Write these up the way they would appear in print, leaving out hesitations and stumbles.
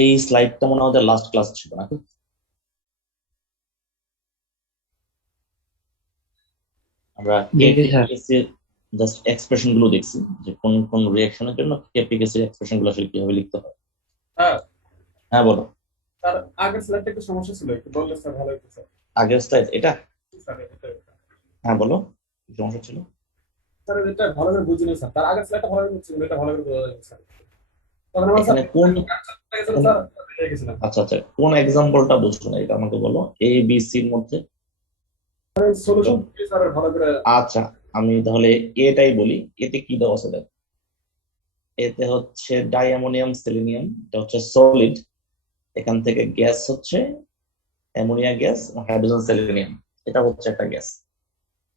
এই স্লাইডটা মনে হয় আমাদের লাস্ট ক্লাস ছিল নাকি? আমরা জি জি স্যার। কেপিকেসি এর জাস্ট এক্সপ্রেশন গুলো দেখছি, যে কোন কোন রিঅ্যাকশনের জন্য কেপিকেসি এর এক্সপ্রেশন গুলো আসলে কিভাবে লিখতে হয়। হ্যাঁ, হ্যাঁ বলো। তার আগের স্লাইডটা একটু সমস্যা ছিল, একটু বললে স্যার ভালো হতো স্যার। আগের স্লাইড এটা? স্যার হ্যাঁ বলো, কি সমস্যা ছিল? স্যার এটা ভালো করে বুঝিনি স্যার, তার আগের স্লাইডটা ভালো করে বুঝছি, এটা ভালো করে বোঝা যাচ্ছে স্যার। তখন আমার স্যার এখানে কোন, গেছিল এখানে স্যার, হয়ে গেছিলাম। আচ্ছা আচ্ছা, কোন এক্সাম্পলটা বুঝছো না এটা আমাকে বলো, এ বি সির মধ্যে। সলিউশন স্যার ভালো করে। আচ্ছা, আমি তাহলে এটাই বলি। এতে কি দেওয়া আছে দেখো। এতে হচ্ছে ডাই অ্যামোনিয়াম সেলেনিয়াম, এটা হচ্ছে সলিড। এখান থেকে গ্যাস হচ্ছে অ্যামোনিয়া গ্যাস, হাইড্রোজেন সেলেনিয়াম, এটা হচ্ছে একটা গ্যাস।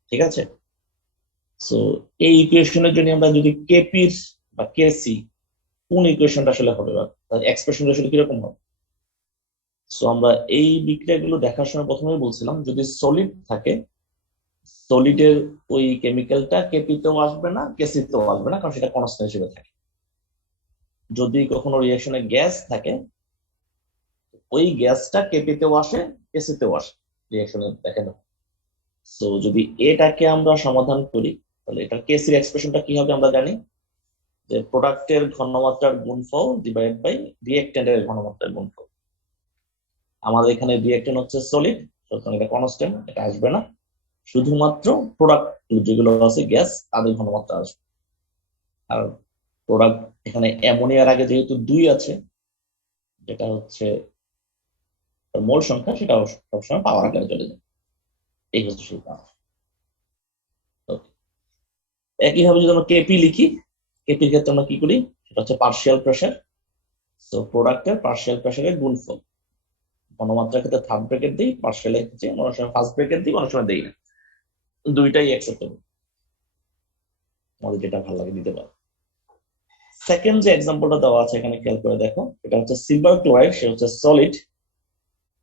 ঠিক আছে। সো এই ইকুয়েশনের জন্য আমরা যদি কেপির বা কেসি, কোন ইকুয়েশনটা আসলে হবে বা এক্সপ্রেশন আসলে কিরকম হবে। সো আমরা এই বিক্রিয়াগুলো দেখার সময় প্রথমেই বলছিলাম, যদি সলিড থাকে, সলিডের ওই কেমিক্যালটা কেপিতেও আসবে না, কেসিতেও আসবে না, কারণ সেটা কনস্ট্যান্ট হিসেবে থাকে। যদি কখনো রিয়েকশনে গ্যাস থাকে, ওই গ্যাসটা কেপিতেও আসে, কেসিতেও আসে, রিয়েকশনে দেখেন। সো যদি এটাকে আমরা সমাধান করি, তাহলে এটার কেসির এক্সপ্রেশনটা কি হবে আমরা জানি, যে প্রোডাক্টের ঘনমাত্রার গুণফল ডিভাইড বাই রিয়েক্ট্যান্টের ঘনমাত্রার গুণফল। আমাদের এখানে রিয়েক্ট্যান্ট হচ্ছে সলিড, সুতরাং এটা কনস্ট্যান্ট, এটা আসবে না। শুধুমাত্র প্রোডাক্ট যেগুলো আছে গ্যাস, তাদের ঘনমাত্রা আসবে। আর প্রোডাক্ট এখানে অ্যামোনিয়ার আগে যেহেতু 2 আছে, যেটা হচ্ছে মোল সংখ্যা, সেটা সবসময় পাওয়ার আকারে চলে যায়। এই হচ্ছে সেই কারণ। Okay. একইভাবে যদি আমরা কেপি লিখি, কেপির ক্ষেত্রে আমরা কি করি, সেটা হচ্ছে পার্শিয়াল প্রেসার। তো প্রোডাক্টের পার্শিয়াল প্রেসারের গুণফল। ঘনমাত্রার ক্ষেত্রে থার্ড ব্র্যাকেট দিই, পার্শিয়াল ক্ষেত্রে অনেক সময় ফার্স্ট ব্র্যাকেট দিই, অনেক সময় দিই না। দুইটাই অ্যাকসেপ্টেবল, আমাদের যেটা ভালো লাগে দিতে পারে। সেকেন্ড যে এক্সাম্পলটা দেওয়া আছে এখানে খেয়াল করে দেখো, এটা হচ্ছে সিলভার ক্লোরাইড, সে হচ্ছে সলিড।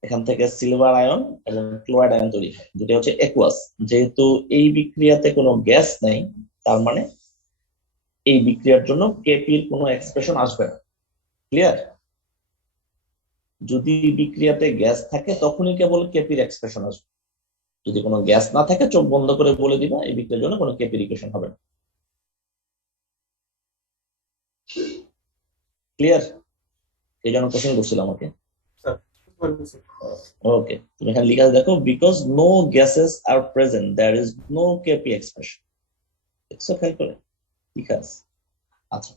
এখান থেকে সিলভার আয়ন এবং ক্লোরাইড আয়ন তৈরি হয়, যেটা হচ্ছে একুয়াস। যেহেতু এই বিক্রিয়াতে কোনো গ্যাস নেই, তার মানে এই বিক্রিয়ার জন্য কেপির কোনো এক্সপ্রেশন আসবে না। ক্লিয়ার? যদি বিক্রিয়াতে গ্যাস থাকে তখনই কেবল কেপির এক্সপ্রেশন আসবে। যদি কোনো গ্যাস না থাকে, চোখ বন্ধ করে বলে দিবা এই বিক্রিয়ার জন্য কোনো কেপির ইকুয়েশন হবে না। ক্লিয়ার? এই জন্য কোশ্চেন করছিল আমাকে। স্যার ওকে, তুমি এখানে লিখে দেখো, because no gases are present there is no KP expression. দেখছো খেয়াল করে ঠিক আছে। আচ্ছা,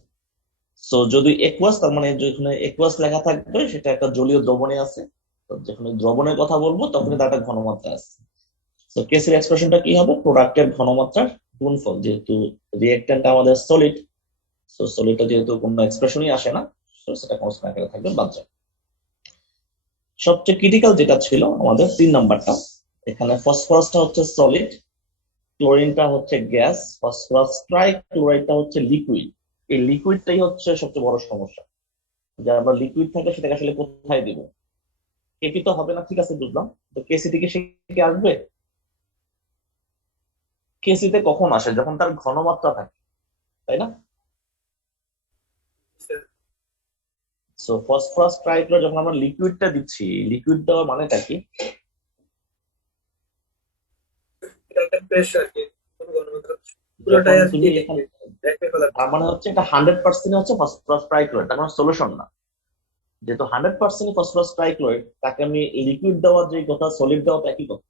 সো যদি একুয়াস, তার মানে যেখানে একুয়াস লেখা থাকবে সেটা একটা জলীয় দ্রবণে আছে। তো যখন দ্রবণের কথা বলবো তখন তার একটা ঘনমাত্রা আছে। তো কেসের এক্সপ্রেশনটা কি হবে, প্রোডাক্টের ঘনমাত্রার গুণফল। যেহেতু রিয়েক্ট্যান্ট আমাদের সলিড, সো সলিডটা যেহেতু কোনো এক্সপ্রেশনই আসে না, তো সেটা কনস্ট্যান্ট আকারে থাকবে, বাদ যায়। সবচেয়ে ক্রিটিক্যাল যেটা ছিল আমাদের 3 নাম্বারটা, এখানে ফসফরাসটা হচ্ছে সলিড, ক্লোরিনটা হচ্ছে গ্যাস, ফসফরাস ট্রাইক্লোরাইডটা হচ্ছে লিকুইড। এই লিকুইডটাই হচ্ছে সবচেয়ে বড় সমস্যা, যে আমরা লিকুইড থাকে সেটাকে আসলে কোথায় দিব। কেপি তো হবে না, ঠিক আছে বুঝলাম। তো কেসি থেকে সে কি আসবে? কেসিতে কখন আসে, যখন তার ঘনমাত্রা থাকে, তাই না? সো ফসফরাস ট্রাইক্লোরাইড যখন আমরা লিকুইডটা দিচ্ছি, লিকুইড দেওয়ার মানেটা কি? এটা একটা ফ্রেশ আর কি, কোনো গণমাত্রা যখন পুরোটাই আর কি তুমি এখানে, লিকুইড, একই পদার্থ। তার মানে হচ্ছে এটা 100% হচ্ছে ফসফরাস ট্রাইক্লোরাইড, তার মানে সলিউশন না। যেহেতু 100% ফসফরাস ট্রাইক্লোরাইড, তাকে আমি লিকুইড দেওয়ার যে কথা, সলিড দেওয়া তো একই কথা।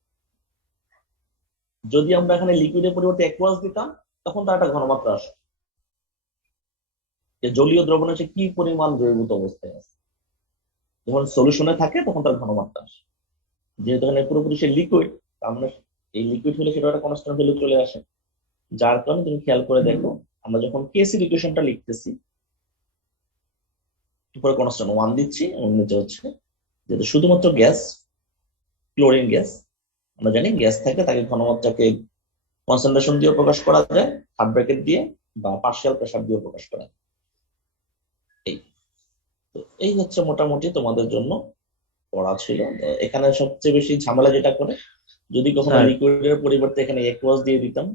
যদি আমরা এখানে লিকুইডের পরিবর্তে অ্যাকুয়াস দিতাম, তখন তার একটা ঘনমাত্রা আসে, যে জলীয় দ্রবণে সে কি পরিমাণ দ্রবীভূত অবস্থায় আছে। যখন সলিউশনে থাকে তখন তার ঘনমাত্রা আসে। যেহেতু এখানে পুরোপুরি সে লিকুইড, তার মানে এই লিকুইড হলে সেটা একটা কনস্ট্যান্ট ভ্যালু চলে আসে। যার কারণে তুমি খেয়াল করে দেখো, আমরা যখন কেসির ইকুয়েশনটা লিখতেছি, উপরে কনস্ট্যান্ট 1 দিচ্ছি এবং নিচে হচ্ছে, যেহেতু শুধুমাত্র গ্যাস, ক্লোরিন গ্যাস, আমরা জানি গ্যাস থাকলে তাকে ঘনমাত্রাকে কনসেন্ট্রেশন দিয়ে প্রকাশ করা যায়, থার্ড ব্র্যাকেট দিয়ে, বা পার্শিয়াল প্রেসার দিয়ে প্রকাশ করা যায়। এই তো এই হচ্ছে মোটামুটি তোমাদের জন্য পড়া ছিল। তো এখানে সবচেয়ে বেশি ঝামেলা যেটা করে, যদি কখনো স্যার লিকুইডের পরিবর্তে এখানে একুয়াস দিয়ে দিতাম,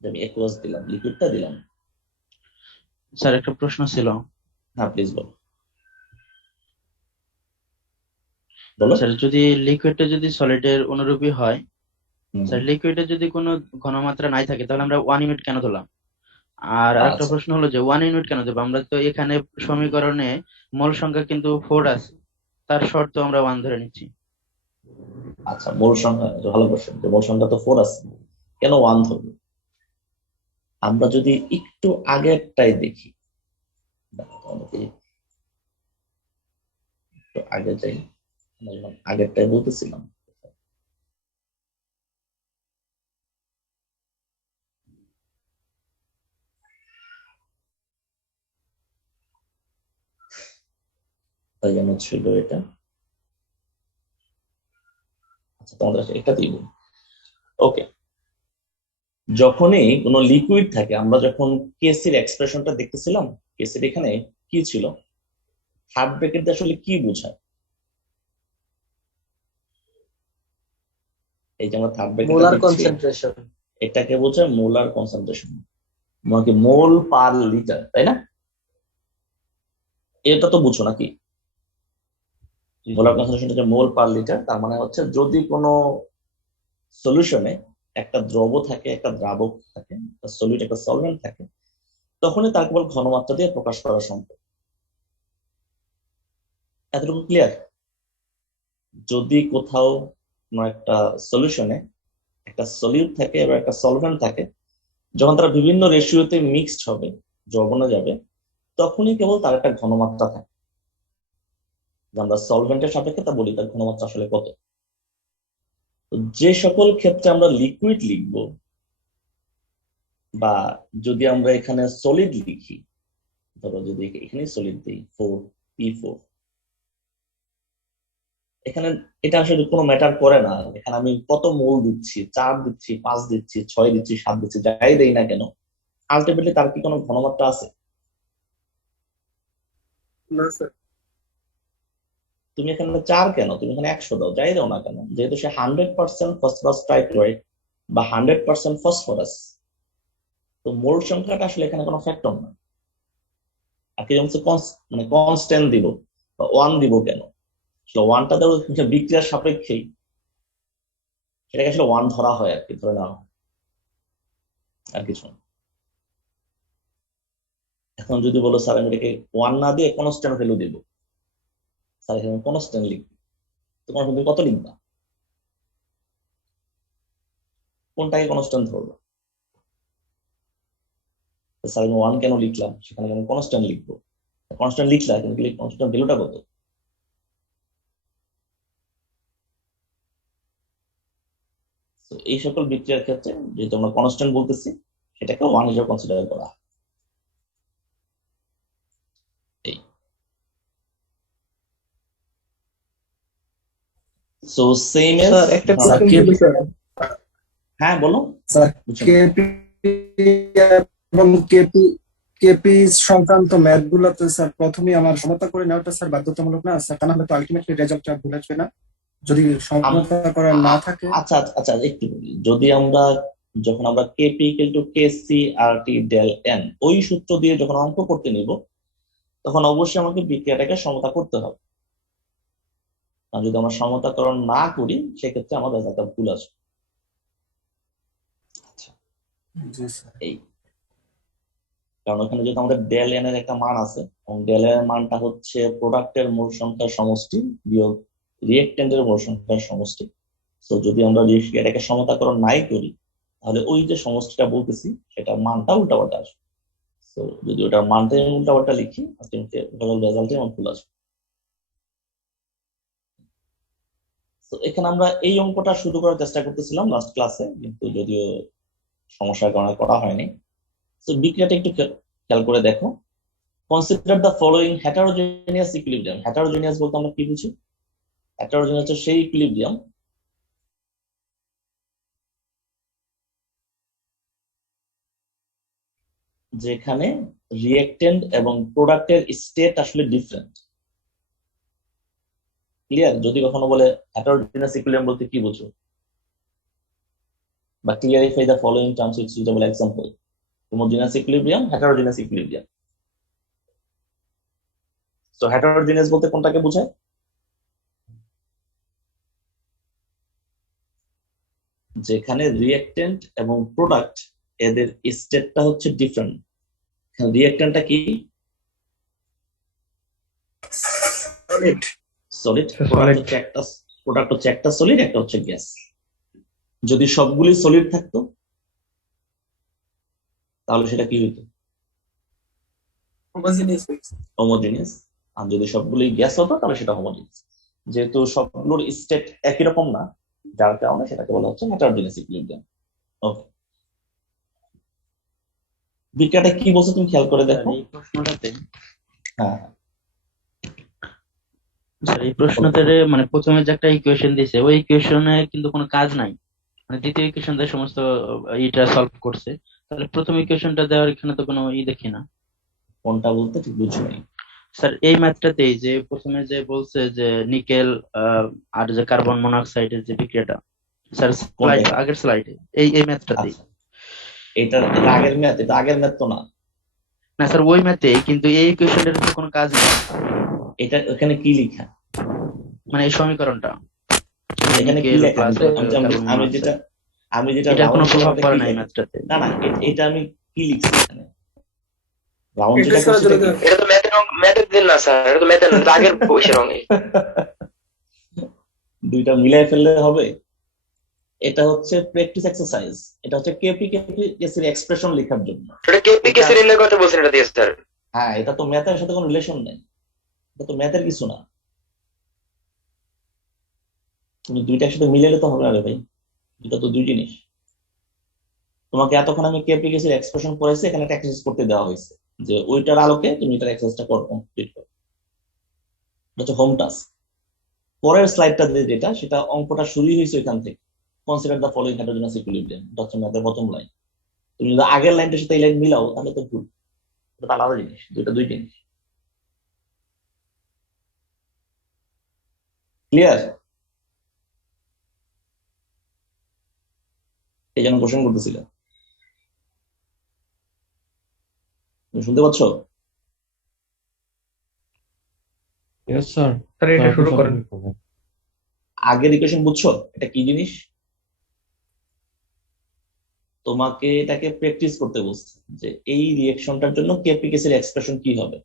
যে আমি একুয়াস দিলাম, লিকুইডটা দিলাম। স্যার একটা প্রশ্ন ছিল। হ্যাঁ প্লিজ বলো বলো। স্যার যদি লিকুইডটা যদি সলিডের অনুরূপী হয়, হুম, স্যার লিকুইডে যদি কোনো ঘনমাত্রা নাই থাকে তাহলে আমরা 1 ইউনিট কেন ধরলাম? আর আরেকটা আচ্ছা প্রশ্ন হলো যে 1 ইউনিট কেন দেবো? আমরা তো এখানে সমীকরণে মোল সংখ্যা কিন্তু 4 আছে, তার শর্ত আমরা 1 ধরে নিচ্ছি। আচ্ছা, মোল সংখ্যা, এটা ভালো কোশ্চেন, যে মোল সংখ্যা তো 4 আছে, কেন 1 ধরবো? আমরা যদি একটু আগেরটাই দেখি, দেখো তোমাদেরকে একটু আগে যাই, আমরা যখন আগেরটাই বলতেছিলাম, তাই যেন ছিল এটা। আচ্ছা তোমাদের এটা দিব। ওকে, যখনই কোনো লিকুইড থাকে, আমরা যখন কেসির এক্সপ্রেশনটা দেখতেছিলাম, কেসির এখানে কি ছিল, থার্ড ব্র্যাকেট দিয়ে আসলে কি বোঝায়? এই যে আমরা থার্ড ব্র্যাকেটটা মোলার দিচ্ছি, কনসেন্ট্রেশন। এটাকে বোঝায় মোলার কনসেন্ট্রেশন, মানে কি মোল পার লিটার, তাই না? এটা তো বুঝো নাকি? মোলার কনসেন্ট্রেশন হচ্ছে মোল পার লিটার, তার মানে হচ্ছে যদি কোনো সলিউশনে একটা দ্রব থাকে, একটা দ্রাবক থাকে, একটা সলিড, একটা সলভেন্ট থাকে, তখনই তার কেবল ঘনমাত্রা দিয়ে প্রকাশ করা সম্ভব। এতটুকু ক্লিয়ার? যদি কোথাও কোনো একটা সলিউশনে একটা সলিউট থাকে এবং একটা সলভেন্ট থাকে, যখন তারা বিভিন্ন রেশিওতে মিক্সড হবে, দ্রবণে যাবে, তখনই কেবল তার একটা ঘনমাত্রা থাকে। যে আমরা সলভেন্টের সাপেক্ষে তা বলি তার ঘনমাত্রা আসলে কত। তো যে সকল ক্ষেত্রে আমরা লিকুইড লিখব, বা যদি আমরা এখানে সলিড লিখি, ধরো যদি এখানে সলিড দিই 4P4, এখানে এটা আসলে কোনো ম্যাটার করে না এখানে আমি কত মোল দিচ্ছি, 4 দিচ্ছি, 5 দিচ্ছি, 6 দিচ্ছি, 7 দিচ্ছি, যাই দেই না কেন, আলটিমেটলি তার কি কোনো ঘনমাত্রা আছে? না স্যার। তুমি এখানে 4 কেন, তুমি এখানে 100 দাও, যাই দাও না কেন, যেহেতু সে 100% ফসফরাস ট্রাইক্লোরাইড বা 100% ফসফরাস, তো মোল সংখ্যাটা আসলে এখানে কোনো ফ্যাক্টর না। আর কি যেমন মানে কনস্ট্যান্ট দিব বা 1 দিব কেন, আসলে 1টা দেওয়া বিক্রিয়ার সাপেক্ষেই সেটাকে আসলে 1 ধরা হয় আর কি, ধরে নেওয়া হয়, আর কিছু না। এখন যদি বলো স্যার আমি এটাকে 1 না দিয়ে কনস্ট্যান্ট ভ্যালু দিব, স্যার এখানে কনস্ট্যান্ট লিখবো, তোমার তুমি কত লিখবা, কোনটাকে কনস্ট্যান্ট ধরবো? স্যার আমি 1 কেন লিখলাম, সেখানে আমি কনস্ট্যান্ট লিখবো, কনস্ট্যান্ট লিখলা কিন্তু কনস্ট্যান্ট ভ্যালুটা কত? তো এই সকল বিক্রিয়ার ক্ষেত্রে যেহেতু আমরা কনস্ট্যান্ট বলতেছি, সেটাকে 1 হিসেবে কনসিডার করা হয়। এই সো সেম এজ, স্যার একটা স্যার কোশ্চেন কেপি, ছিল স্যার। হ্যাঁ বলো, স্যার বুঝছো না? কেপি এবং কেপি কেপি সংক্রান্ত ম্যাথ গুলোতে স্যার প্রথমে আমার সমতা করে নেওয়াটা স্যার বাধ্যতামূলক না স্যার, তা না হলে তো আলটিমেটলি রেজাল্টটা ভুল আসবে না যদি সমতা করা না থাকে। আচ্ছা আচ্ছা, একটু বলি, যদি আমরা যখন আমরা KP equal to KC R T del n ওই সূত্র দিয়ে যখন অঙ্ক করতে নিব, তখন অবশ্যই আমাকে বিক্রিয়াটাকে সমতা করতে হবে। আর যদি আমরা সমতাকরণ না করি, সেক্ষেত্রে আমাদের রেজাল্টটা ভুল আসবে। আচ্ছা, জি স্যার। এই কারণ ওখানে যেহেতু আমাদের ডেল এন এর একটা মান আছে, এবং ডেল এন এর মানটা হচ্ছে প্রোডাক্টের মোল সংখ্যার সমষ্টি বিয়োগ রিয়েক্টেন্টের মোল সংখ্যার সমষ্টি। তো যদি আমরা এটাকে সমতাকরণ নাই করি, তাহলে ওই যে সমষ্টিটা বলতেছি সেটার মানটা উল্টাপাল্টা আসবে। তো যদি ওটার মানটা উল্টাপাল্টা লিখি, রেজাল্টে আমার ভুল আসবে। তো এখানে আমরা এই অঙ্কটা শুরু করার চেষ্টা করতেছিলাম লাস্ট ক্লাসে, কিন্তু যদিও সমস্যার কারণে করা হয়নি। তো বিক্রিয়াটা একটু খেয়াল করে দেখো। Consider the following heterogeneous equilibrium. Heterogeneous বলতে আমরা কি বুঝি? হেটারোজেনিয়াস হচ্ছে সেই ইকুইলিব্রিয়াম যেখানে রিয়েক্টেন্ট এবং প্রোডাক্টের স্টেট আসলে ডিফারেন্ট। ক্লিয়ার? যদি কখনো বলে হেটারোজেনিয়াস ইকুইলিব্রিয়াম বলতে কি বুঝো, বা clarify the following terms with suitable example. Homogeneous equilibrium, heterogeneous equilibrium. তো হেটারোজিনিয়াস বলতে কোনটাকে বোঝায়? যেখানে রিয়েক্টেন্ট এবং প্রোডাক্ট এদের স্টেটটা হচ্ছে ডিফারেন্ট। রিয়েক্টেন্টটা কি? সলিড। সলিড। সলিড। প্রোডাক্ট হচ্ছে একটা সলিড, একটা হচ্ছে গ্যাস। যদি সবগুলি সলিড থাকতো তাহলে সেটা কি হইতো? হোমোজেনিয়াস। হোমোজেনিয়াস। আর যদি সবগুলি গ্যাস হতো তাহলে সেটা হোমোজেনিয়াস। যেহেতু সবগুলোর স্টেট একই রকম না, যার কারণে সেটাকে বলা হচ্ছে হেটারোজিনিয়াস ইকুইলিব্রিয়াম। ওকে, বিক্রিয়াটা কি বলছো তুমি খেয়াল করে দেখো। এই প্রশ্নটাতে হ্যাঁ, এই প্রশ্নটাতে মানে প্রথমে যে একটা ইকুয়েশন দিছে ওই ইকুয়েশনে কিন্তু কোনো কাজ নাই, মানে দ্বিতীয় ইকুয়েশন দিয়ে সমস্ত এটা সলভ করছে। তাহলে প্রথম ইকুয়েশনটা দেওয়ার এখানে তো কোনো দেখি না। কোনটা বলতে ঠিক বুঝি নাই। স্যার এই ম্যাথটাতেই যে প্রথমে যে বলছে যে নিকেল আর যে কার্বন মনোক্সাইডের যে বিক্রিয়াটা, স্যার স্লাইড কোনটা? আগের স্লাইডে এই ম্যাথটাতেই। আচ্ছা, এটা আগের ম্যাথ, এটা আগের ম্যাথ তো না। না স্যার ওই ম্যাথে, কিন্তু এই ইকুয়েশনটার তো কোনো কাজ নেই। এটা ওখানে কি লেখা? মানে এই সমীকরণটা এখানে কি নিকেল লেখা? প্লাস কার্বন আমি যেটা মনোক্সাইড, আমি যেটা এটার কোনো রাউন্ড প্রভাব করলাম এটা পড়ে কি না এই লেখা? ম্যাথটাতে। না না, এটা আমি কি লিখছি এখানে? রাউন্ড যেটা প্র্যাকটিস করার করছি জন্য এটা কি? এটা তো ম্যাথের দিন না স্যার, এটা তো ম্যাথের দাগের বসে রঙে। দুইটা মিলাই ফেললে হবে? এটা হচ্ছে প্র্যাকটিস এক্সারসাইজ। এটা হচ্ছে কেপি এর এক্সপ্রেশন লেখার জন্য। এটা কেপি এটা কেসি নির্ণয় করতে বলছেন এটা দিয়ে স্যার। হ্যাঁ, এটা তো ম্যাথের সাথে কোনো রিলেশন নেই, এটা তো ম্যাথের কিছু না। তুমি দুইটা একসাথে মিলালে তো হবে না রে ভাই, এটা তো দুই জিনিস। তোমাকে এতক্ষণ আমি কেপিকেসির এক্সপ্রেশন পড়েছি, এখানে একটা এক্সারসাইজ করতে দেওয়া হয়েছে যে ওইটার আলোকে তুমি এটার এক্সারসাইজটা করো, কমপ্লিট করো। এটা হচ্ছে হোম টাস্ক। পরের স্লাইডটা যেটা, সেটা অঙ্কটা শুরুই হয়েছে এখান থেকে। কনসিডার দ্য ফলোইং হেটারোজিনাস ইকুইলিব্রিয়াম, এটা হচ্ছে ম্যাথের প্রথম লাইন। তুমি যদি আগের লাইনটার সাথে এই লাইন মিলাও তাহলে তো ভুল। এটা তো আলাদা জিনিস, দুইটা দুই জিনিস। ক্লিয়ার? এই জন্য কোশ্চেন করতেছিল। তুমি শুনতে পাচ্ছ? Yes sir. স্যার এটা শুরু করেন। আগের ইকুয়েশন বুঝছো এটা কি জিনিস? তোমাকে এটাকে প্র্যাকটিস করতে বলছে যে এই রিঅ্যাকশনটার জন্য কেপিকেসির এক্সপ্রেশন কি হবে।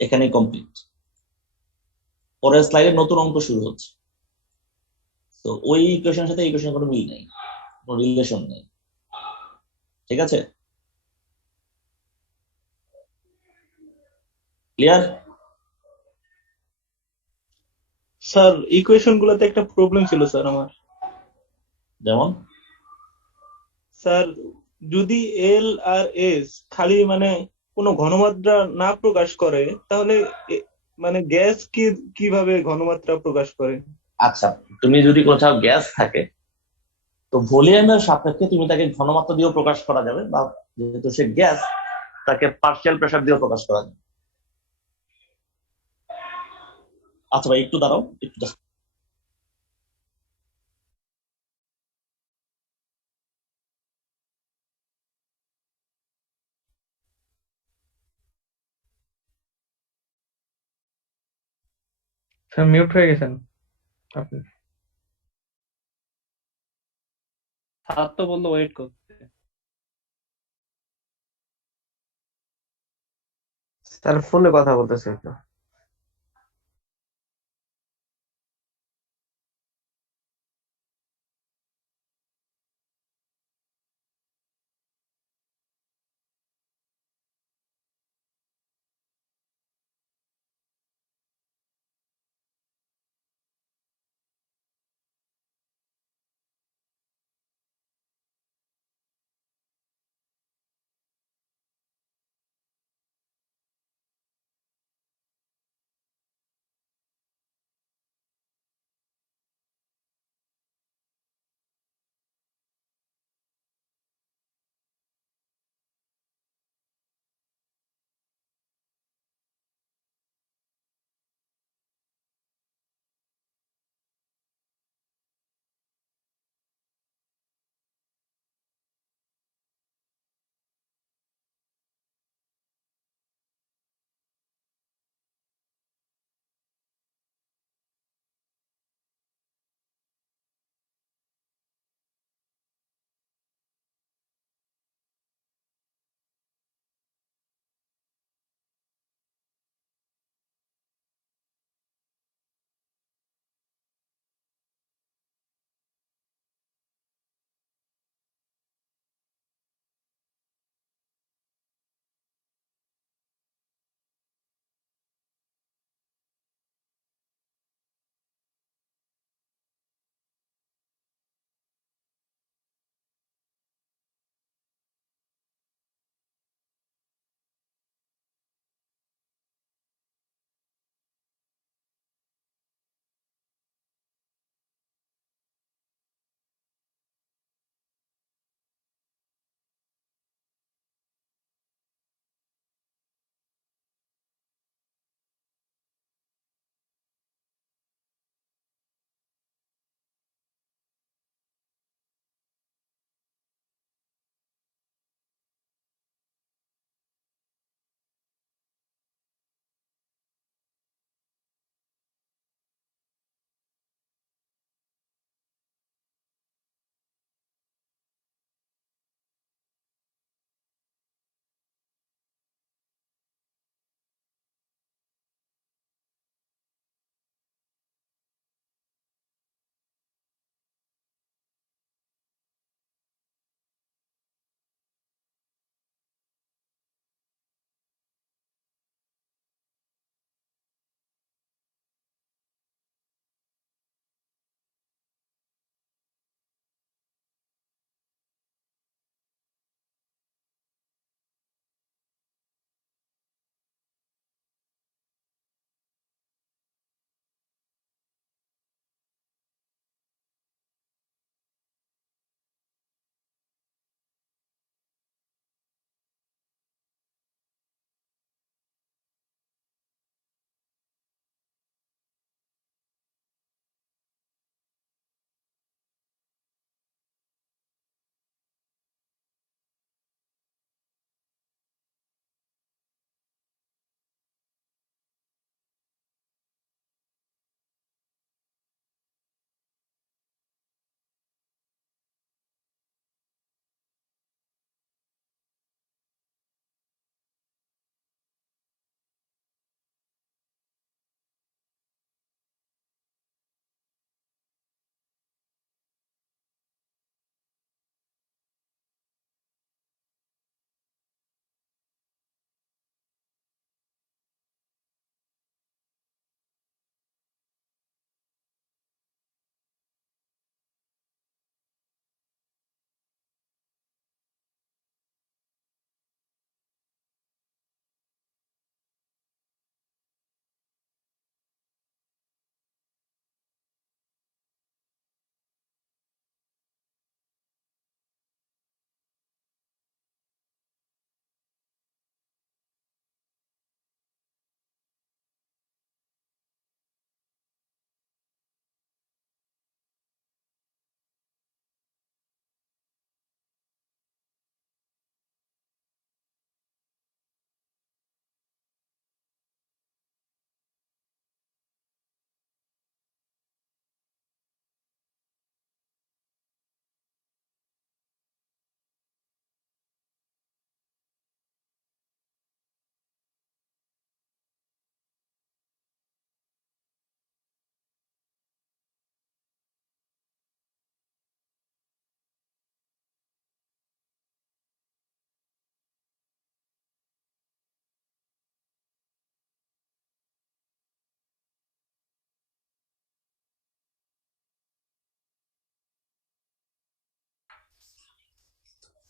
এখানে কমপ্লিট। পরের স্লাইডে নতুন অঙ্ক শুরু হচ্ছে। তো ওই ইকুয়েশনের সাথে এই ইকুয়েশনের কোনো মিল নেই, কোনো রিলেশন নেই। ঠিক আছে? ক্লিয়ার? স্যার ইকুয়েশন গুলোতে একটা প্রবলেম ছিল স্যার আমার। যেমন স্যার যদি এল আর এস খালি মানে কোনো ঘনমাত্রা না প্রকাশ করে তাহলে মানে গ্যাস কিভাবে ঘনমাত্রা প্রকাশ করে? আচ্ছা, তুমি যদি কোথাও গ্যাস থাকে তো ভলিউমের সাপেক্ষে তুমি তাকে ঘনমাত্রা দিয়েও প্রকাশ করা যাবে, বা যেহেতু সে গ্যাস তাকে পার্শিয়াল প্রেসার দিয়েও প্রকাশ করা যাবে। আচ্ছা ভাই একটু দাঁড়াও, একটু স্যার মিউট হয়ে গেছেন আপনি। স্যার তো বললো ওয়েট করতে। স্যার ফোনে কথা বলতেছে একটু।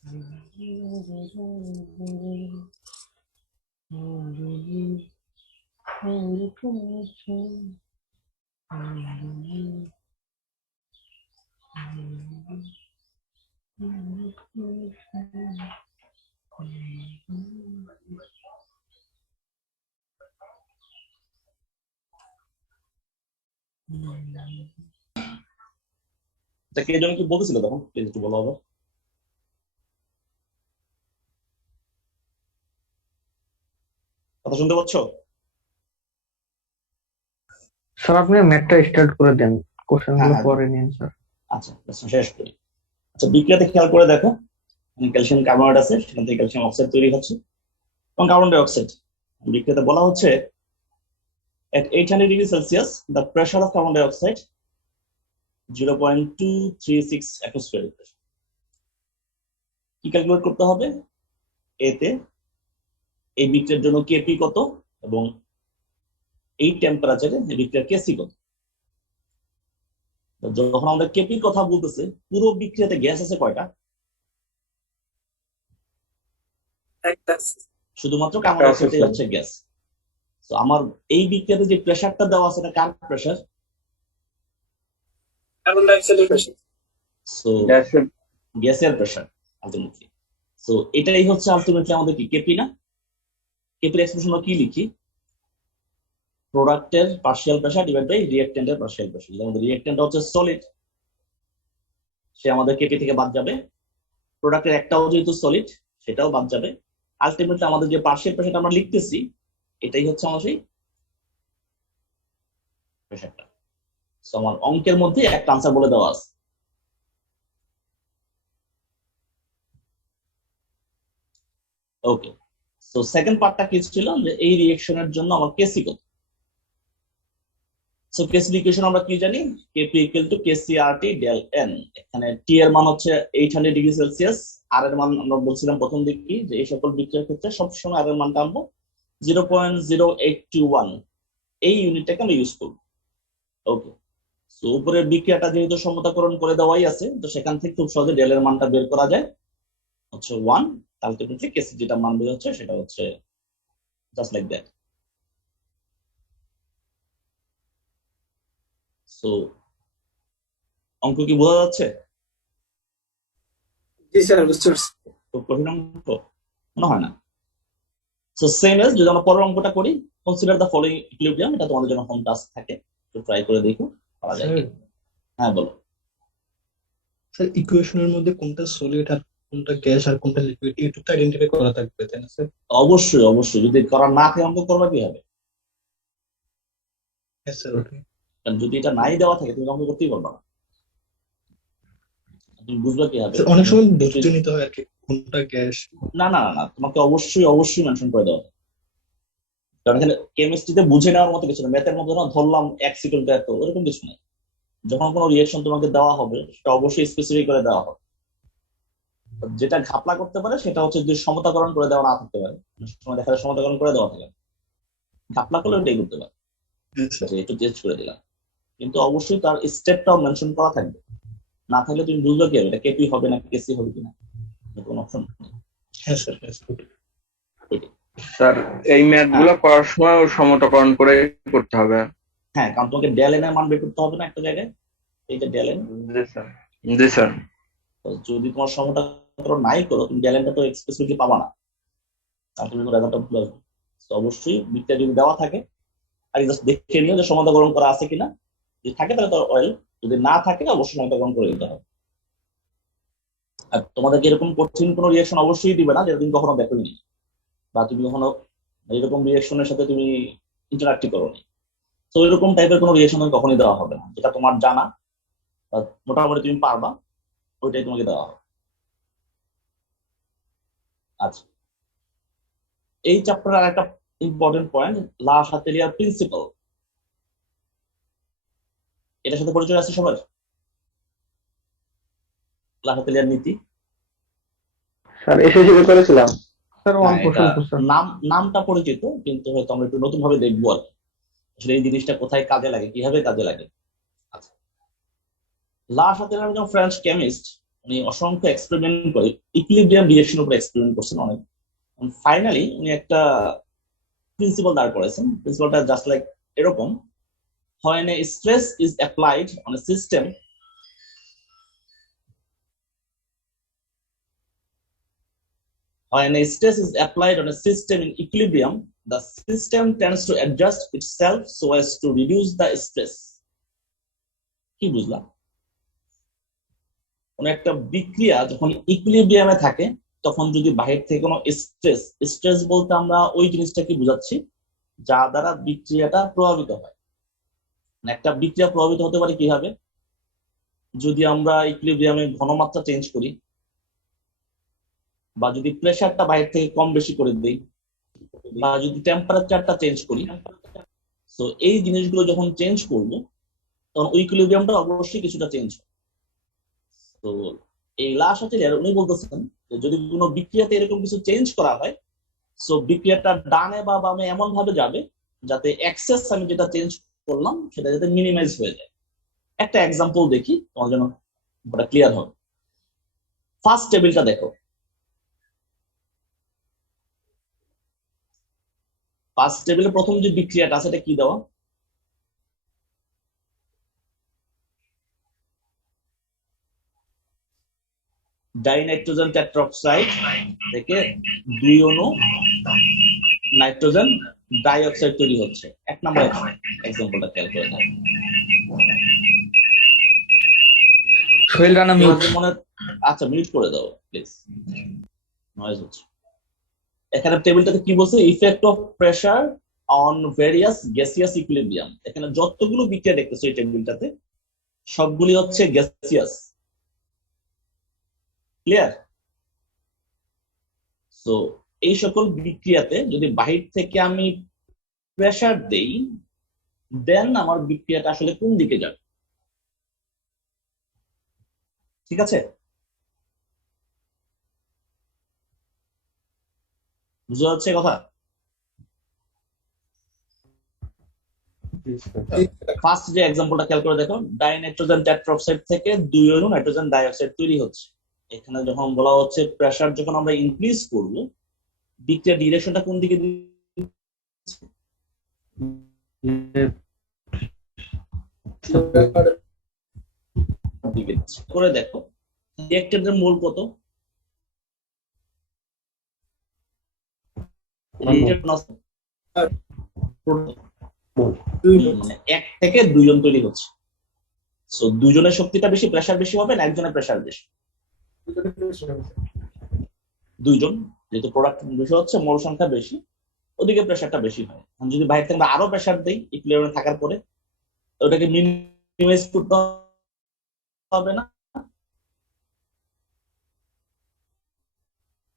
তা কে জন কি বলতেছিল তখন, প্লিজ একটু বলো আবার। কথা শুনতে পাচ্ছ? স্যার আপনি ম্যাথটা স্টার্ট করে দেন, কোশ্চেন হ্যাঁ গুলো হ্যাঁ, পরে নিন স্যার। আচ্ছা শেষ করি। আচ্ছা, বিক্রিয়াতে খেয়াল করে দেখো, ক্যালসিয়াম কার্বনেট আছে, সেখান থেকে ক্যালসিয়াম অক্সাইড তৈরি হচ্ছে এবং কার্বন ডাই অক্সাইড। বিক্রিয়াতে বলা হচ্ছে at 800 degrees Celsius the pressure of carbon dioxide 0.236 atmospheric pressure। কি ক্যালকুলেট করতে হবে? এতে এই বিক্রিয়ার জন্য কেপি কত এবং এই টেম্পারেচারে এই বিক্রিয়ার কেসি কত। তো যখন আমাদের কেপির কথা বলতেছে, পুরো বিক্রিয়াতে গ্যাস আছে কয়টা? একটা শুধুমাত্র কার্বন ডাইঅক্সাইড হচ্ছে গ্যাস। তো আমার এই বিক্রিয়াতে যে প্রেসারটা দেওয়া আছে, এটা কার প্রেসার? কার্বন ডাইঅক্সাইডের প্রেসার। সো গ্যাসের প্রেসার আলটিমেটলি। সো এটাই হচ্ছে আলটিমেটলি আমাদের কি কেপি না? কেপির এক্সপ্রেশন কি লিখি? প্রোডাক্টের পার্শিয়াল প্রেসার ডিভাইড বাই রিঅ্যাকট্যান্টের পার্শিয়াল প্রেসার। আমাদের রিঅ্যাকট্যান্ট হচ্ছে সলিড, সে আমাদের কেপি থেকে বাদ যাবে। প্রোডাক্টের একটাও যেহেতু সলিড, সেটাও বাদ যাবে। আলটিমেটলি আমাদের যে পার্শিয়াল প্রেসারটা আমরা লিখতেছি, এটাই হচ্ছে আমার সেই প্রেসারটা। সো আমার অঙ্কের মধ্যে একটা আনসার বলে দেওয়া আছে। ওকে, সো সেকেন্ড পার্টটা কি ছিল, যে এই রিঅ্যাকশনের জন্য আমার কেসি কত। সো কেসি ইকুয়েশন আমরা কি জানি? KP equal to KC R T del n. এখানে টি এর মান হচ্ছে 800 ডিগ্রি সেলসিয়াস, আর এর মান আমরা বলছিলাম প্রথম দিকে যে এই সকল বিক্রিয়ার ক্ষেত্রে সবসময় আর এর মানটা আনবো 0.0821, এই ইউনিটটাকে আমরা ইউজ করবো। ওকে, সো উপরের বিক্রিয়াটা যেহেতু সমতাকরণ করে দেওয়াই আছে, তো সেখান থেকে খুব সহজে ডেল এর মানটা বের করা যায়, হচ্ছে 1। আলটিমেটলি কেসি যেটা মান বের হচ্ছে সেটা হচ্ছে জাস্ট লাইক দ্যাট। সো অঙ্ক কি বোঝা যাচ্ছে? জি স্যার, বুঝতে পারছি। খুব কঠিন অঙ্ক মনে হয় না। সো সেম এজ যদি আমরা পরের অঙ্কটা করি, কনসিডার দ্য ফলোইং ইকুইলিব্রিয়াম। এটা তোমাদের জন্য হোম টাস্ক থাকে, একটু ট্রাই করে দেখো পারা যায় কি। হ্যাঁ বলো। স্যার ইকুয়েশনের মধ্যে কোনটা সলিড আর কোনটা গ্যাস আর কোনটা লিকুইড এইটুকু তো আইডেন্টিফাই করা থাকবে, তাই না স্যার? অবশ্যই অবশ্যই, যদি করা না থাকে অঙ্ক করবা কি হবে? হ্যাঁ স্যার, ওকে। কারণ যদি এটা নাই দেওয়া থাকে তুমি অঙ্ক করতেই পারবা না, তুমি বুঝবা কি হবে? স্যার অনেক সময় বুঝতে নিতে হয় আর কি কোনটা গ্যাস। না না না, তোমাকে অবশ্যই অবশ্যই মেনশন করে দেওয়া হবে। কারণ এখানে কেমিস্ট্রিতে বুঝে নেওয়ার মতো কিছু না, ম্যাথের মতো না ধরলাম এক সেকেন্ড এত, এরকম কিছু নাই। যখন কোনো রিয়েকশন তোমাকে দেওয়া হবে সেটা অবশ্যই স্পেসিফিক করে দেওয়া হবে। যেটা ঘাপলা করতে পারে সেটা হচ্ছে যদি সমতাকরণ করে দেওয়া না থাকতে পারে, অনেক সময় দেখা যায় সমতাকরণ করে দেওয়া থাকে, ঘাপলা করলে ওটাই করতে পারে, যে একটু টেস্ট করে দিলাম। কিন্তু অবশ্যই তার স্টেপটাও মেনশন করা থাকবে, না থাকলে তুমি বুঝবে কি হবে এটা কেপি হবে না কেসি হবে কিনা, কোনো অপশন নেই। হ্যাঁ স্যার, হ্যাঁ স্যার। স্যার এই ম্যাথ গুলো করার সময় সমতাকরণ করে করতে হবে। হ্যাঁ, কারণ তোমাকে ডেল এন এর মান বের করতে হবে না একটা জায়গায়, এই যে ডেল এন। জি স্যার, জি স্যার। যদি তোমার সমতাকরণ নাই করো, তুমি ডেল এনটা তো স্পেসিফিকলি পাবা না, আর তুমি রেজাল্টটা ভুলে আসবে। তো অবশ্যই বিক্রিয়া যদি দেওয়া থাকে আর জাস্ট দেখে নিও যে সমতাকরণ করা আছে কিনা, যদি থাকে তাহলে তো অয়েল, যদি না থাকে অবশ্যই সমতাকরণ করে দিতে হবে। আর তোমাদেরকে এরকম কঠিন কোনো রিয়াকশন অবশ্যই দিবে না যেটা তুমি কখনো দেখোনি, বা তুমি কখনো এরকম রিয়াকশনের সাথে তুমি ইন্টারাক্টই করোনি। তো এরকম টাইপের কোনো রিয়াকশন তোমাকে কখনোই দেওয়া হবে না, যেটা তোমার জানা বা মোটামুটি তুমি পারবা ওইটাই তোমাকে দেওয়া হবে। আচ্ছা, এই চ্যাপ্টারের একটা ইম্পর্টেন্ট পয়েন্ট, লা শাতেলিয়ার প্রিন্সিপাল, এটার সাথে পরিচয় আছে সবার? লা শাতেলিয়ার নীতি স্যার এসএসসি করেছিলাম। স্যার হ্যাঁ, অল্প এটা স্বল্প স্যার। নামটা পরিচিত, কিন্তু হয়তো আমরা একটু নতুন ভাবে দেখবো আর কি, আসলে এই জিনিসটা কোথায় কাজে লাগে, কিভাবে কাজে লাগে। আচ্ছা, লা শাতেলিয়ার একজন ফ্রেঞ্চ কেমিস্ট, উনি অসংখ্য এক্সপেরিমেন্ট করে ইকুইলিব্রিয়াম রিঅ্যাকশনের উপর এক্সপেরিমেন্ট করছেন অনেক। ফাইনালি উনি একটা প্রিন্সিপাল দাঁড় করেছেন। প্রিন্সিপালটা জাস্ট লাইক এরকম: when a stress is applied on a system, when a stress is applied on a system in equilibrium, the system tends to adjust itself so as to reduce the stress. কি বুঝলাম? কোন একটা বিক্রিয়া যখন ইকুইলিব্রিয়ামে থাকে তখন যদি বাহির থেকে কোনো স্ট্রেস বলতে আমরা ওই জিনিসটাকে বোঝাচ্ছি যা দ্বারা বিক্রিয়াটা প্রভাবিত হয়। মানে একটা বিক্রিয়া প্রভাবিত হতে পারে কিভাবে? যদি আমরা ইকুইলিব্রিয়ামে ঘনমাত্রা চেঞ্জ করি, বা যদি প্রেসারটা বাইরে থেকে কম বেশি করে দিই, বা যদি টেম্পারেচারটা চেঞ্জ করি। তো এই জিনিসগুলো যখন চেঞ্জ করব তখন ইকুইলিব্রিয়ামটা অবশ্যই কিছুটা চেঞ্জ হয়। তো এই লা শাটিলের উনি বলতেছেন যে যদি কোনো বিক্রিয়াতে এরকম কিছু চেঞ্জ করা হয়, সো বিক্রিয়াটা ডানে বা বামে এমন ভাবে যাবে যাতে এক্সেস আমি যেটা চেঞ্জ করলাম সেটা যাতে মিনিমাইজ হয়ে যায়। একটা এক্সাম্পল দেখি তোমার জন্য ওটা ক্লিয়ার হবে। ফার্স্ট টেবিলটা দেখো। ফার্স্ট টেবিলে প্রথম যে বিক্রিয়াটা আছে এটা কি দেওয়া? ডাইনাইট্রোজেন টেট্রাঅক্সাইড থেকে 2 অণু নাইট্রোজেন ডাইঅক্সাইড তৈরি হচ্ছে। এক নম্বর এক্সাম্পলটা খেয়াল করে দেখো। সোহেল রানা মিউট। মনে আচ্ছা মিউট করে দাও প্লিজ, নয়েজ হচ্ছে। এখানে টেবিলটাতে কি বলছে? Effect of pressure on various gaseous equilibrium. এখানে যতগুলো বিক্রিয়া দেখতেছো এই টেবিলটাতে সবগুলি হচ্ছে গ্যাসিয়াস। ক্লিয়ার? সো এই সকল বিক্রিয়াতে যদি বাহির থেকে আমি প্রেসার দেই, দেন আমার বিক্রিয়াটা আসলে কোন দিকে যাবে। ঠিক আছে? বুঝতে পারছে কথা? ফার্স্ট যে এক্সাম্পলটা খেয়াল করে দেখো, ডাইনাইট্রোজেন টেট্রাঅক্সাইড থেকে 2 অণু নাইট্রোজেন ডাইঅক্সাইড তৈরি হচ্ছে। এখানে যখন বলা হচ্ছে প্রেসার যখন আমরা ইনক্রিজ করব, বিক্রিয়ার ডিরেকশনটা কোন দিকে করে দেখো। রিঅ্যাক্ট্যান্টের মোল কত? 1 থেকে 2 জন তৈরি হচ্ছে। সো 2 জনের শক্তিটা বেশি, প্রেসার বেশি হবে না একজনের প্রেসার বেশি? 2 জন, যেহেতু প্রোডাক্ট বেশি হচ্ছে, মোল সংখ্যা বেশি, ওদিকে প্রেসারটা বেশি হয়। যদি বাইরে থেকে আরো প্রেসার দেই ইকুইলিব্রিয়ামে থাকার পরে, ওটাকে মিনিমাইজ করতে হবে না?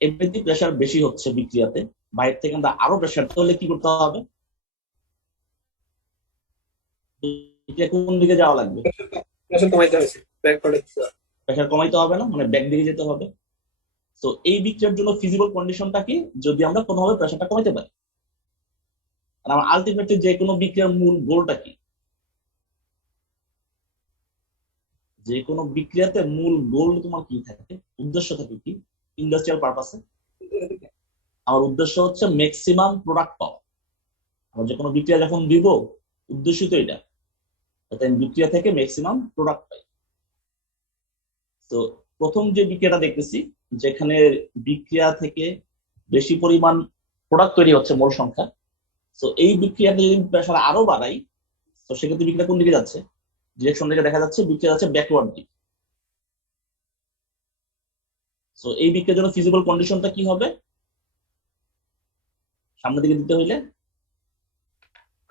এমনিতে প্রেসার বেশি হচ্ছে বিক্রিয়াতে, বাইরে থেকে আমরা আরো প্রেসার, তাহলে কি করতে হবে? কোন দিকে যাওয়া লাগবে? প্রেসার কমাইতে হবে না, মানে ব্যাক দিকে যেতে হবে। তো এই বিক্রিয়ার জন্য ফিজিবল কন্ডিশনটা কি? যদি আমরা কোনোভাবে প্রেসারটা কমাইতে পারি। আর আমার আলটিমেটলি যে কোনো বিক্রিয়ার মূল গোলটা কি? যে কোনো বিক্রিয়াতে মূল গোল তোমার কি থাকে, উদ্দেশ্য থাকে কি ইন্ডাস্ট্রিয়াল পারপাসে? আমার উদ্দেশ্য হচ্ছে ম্যাক্সিমাম প্রোডাক্ট পাওয়া। আমরা যে কোনো বিক্রিয়া যখন দিব, উদ্দেশ্য তো এটা, যাতে আমি বিক্রিয়া থেকে ম্যাক্সিমাম প্রোডাক্ট পাই। তো প্রথম যে বিক্রিয়াটা দেখতেছি, যেখানে বিক্রিয়া থেকে বেশি পরিমাণ প্রোডাক্ট তৈরি হচ্ছে মোল সংখ্যা, তো এই বিক্রিয়াটা যদি প্রেসার আরো বাড়াই, তো সেক্ষেত্রে বিক্রিয়া কোন দিকে যাচ্ছে? ডিরেকশন থেকে দেখা যাচ্ছে বিক্রিয়া যাচ্ছে ব্যাকওয়ার্ড দিকে। তো এই বিক্রিয়ার জন্য ফিজিবল কন্ডিশনটা কি হবে? সামনের দিকে দিতে হইলে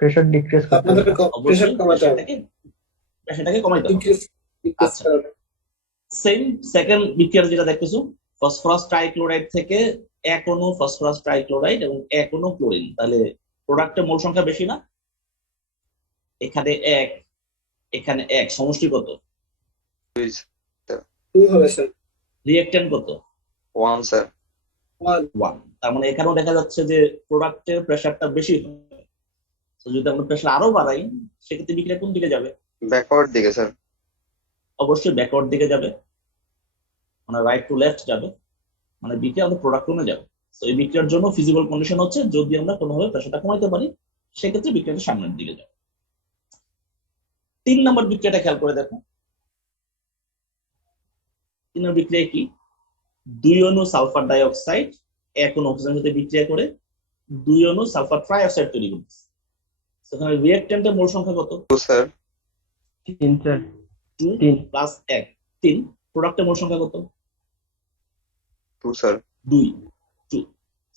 প্রেসার ডিক্রিজ করতে হবে। অবশ্যই প্রেসারটাকে কমাইতে হবে। আচ্ছা, সেম সেকেন্ড বিক্রিয়া যেটা দেখতেছো, ফসফরাস ট্রাইক্লোরাইড থেকে 1 অণু ফসফরাস ট্রাইক্লোরাইড এবং 1 অণু ক্লোরিন, তাহলে প্রোডাক্টের মোল সংখ্যা বেশি না? এখানে 1, এখানে 1, সমষ্টি কত? 2 হবে স্যার। রিঅ্যাকট্যান্ট কত? 1 স্যার। 1। তার মানে এখানেও দেখা যাচ্ছে যে প্রোডাক্টের প্রেসারটা বেশি হবে। তো যদি আমরা প্রেসার আরো বাড়াই, সেক্ষেত্রে বিক্রিয়া কোন দিকে যাবে? ব্যাকওয়ার্ড দিকে স্যার। অবশ্যই ব্যাকওয়ার্ড দিকে যাবে। মানে রাইট টু লেফট যাবে, মানে বিক্রিয়া আমাদের প্রোডাক্ট রুমে যাবে। তো এই বিক্রিয়ার জন্য ফিজিবল কন্ডিশন হচ্ছে যদি আমরা কোনোভাবে প্রেশারটা কমাইতে পারি সেক্ষেত্রে বিক্রিয়াটা সামনের দিকে যাবে। 3 নম্বর বিক্রিয়াটা খেয়াল করে দেখো। 3 নম্বর বিক্রিয়া কি? 2 অণু সালফার ডাইঅক্সাইড 1 অণু অক্সিজেনের সাথে বিক্রিয়া করে 2 অণু সালফার ট্রাইঅক্সাইড তৈরি করতেছে। সেখানে রিঅ্যাকট্যান্টের মোল সংখ্যা কত? Sir 3 sir 2 3 plus 1 3। প্রোডাক্টের মোল সংখ্যা কত? 2 স্যার 2 2।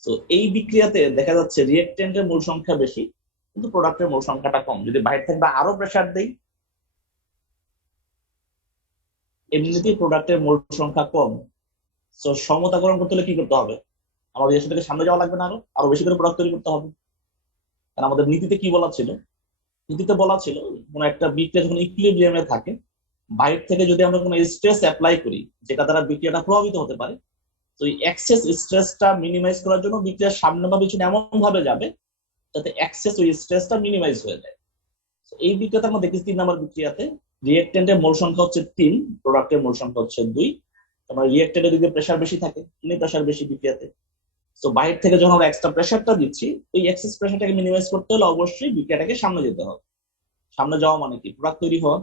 তো এই বিক্রিয়াতে দেখা যাচ্ছে রিঅ্যাকট্যান্টের মোল সংখ্যা বেশি কিন্তু প্রোডাক্টের মোল সংখ্যাটা কম। যদি বাইরে থেকে আরো প্রেসার দেই, এমনিতেই প্রোডাক্টের মোল সংখ্যা কম, তো সমতাকরণ করতে হলে কি করতে হবে? আমাদের দেশ থেকে সামনে যাওয়া লাগবে না, আরো আরো বেশি করে প্রোডাক্ট তৈরি করতে হবে। কারণ আমাদের নীতিতে কি বলা ছিল? নীতিতে বলা ছিল কোনো একটা বিক্রিয়া যখন ইকুইলিব্রিয়ামে থাকে, বাইরে থেকে যদি আমরা কোনো স্ট্রেস অ্যাপ্লাই করি যেটা দ্বারা বিক্রিয়াটা প্রভাবিত হতে পারে, তো এই এক্সেস স্ট্রেসটা মিনিমাইজ করার জন্য বিক্রিয়ার সামনে বা পিছনে এমন ভাবে যাবে যাতে এক্সেস ওই স্ট্রেসটা মিনিমাইজ হয়ে যায়। তো এই বিক্রিয়াতে আমরা দেখেছি 3 নম্বর বিক্রিয়াতে রিঅ্যাকট্যান্টের মোল সংখ্যা হচ্ছে 3, প্রোডাক্টের মোল সংখ্যা হচ্ছে 2। তোমার রিঅ্যাকট্যান্টের দিকে প্রেসার বেশি থাকে, প্রেসার বেশি বিক্রিয়াতে। তো বাইরে থেকে যখন আমরা এক্সট্রা প্রেসারটা দিচ্ছি, ওই এক্সেস প্রেসারটাকে মিনিমাইজ করতে হলে অবশ্যই বিক্রিয়াটাকে সামনে যেতে হবে। সামনে যাওয়া মানে কি? প্রোডাক্ট তৈরি হওয়া।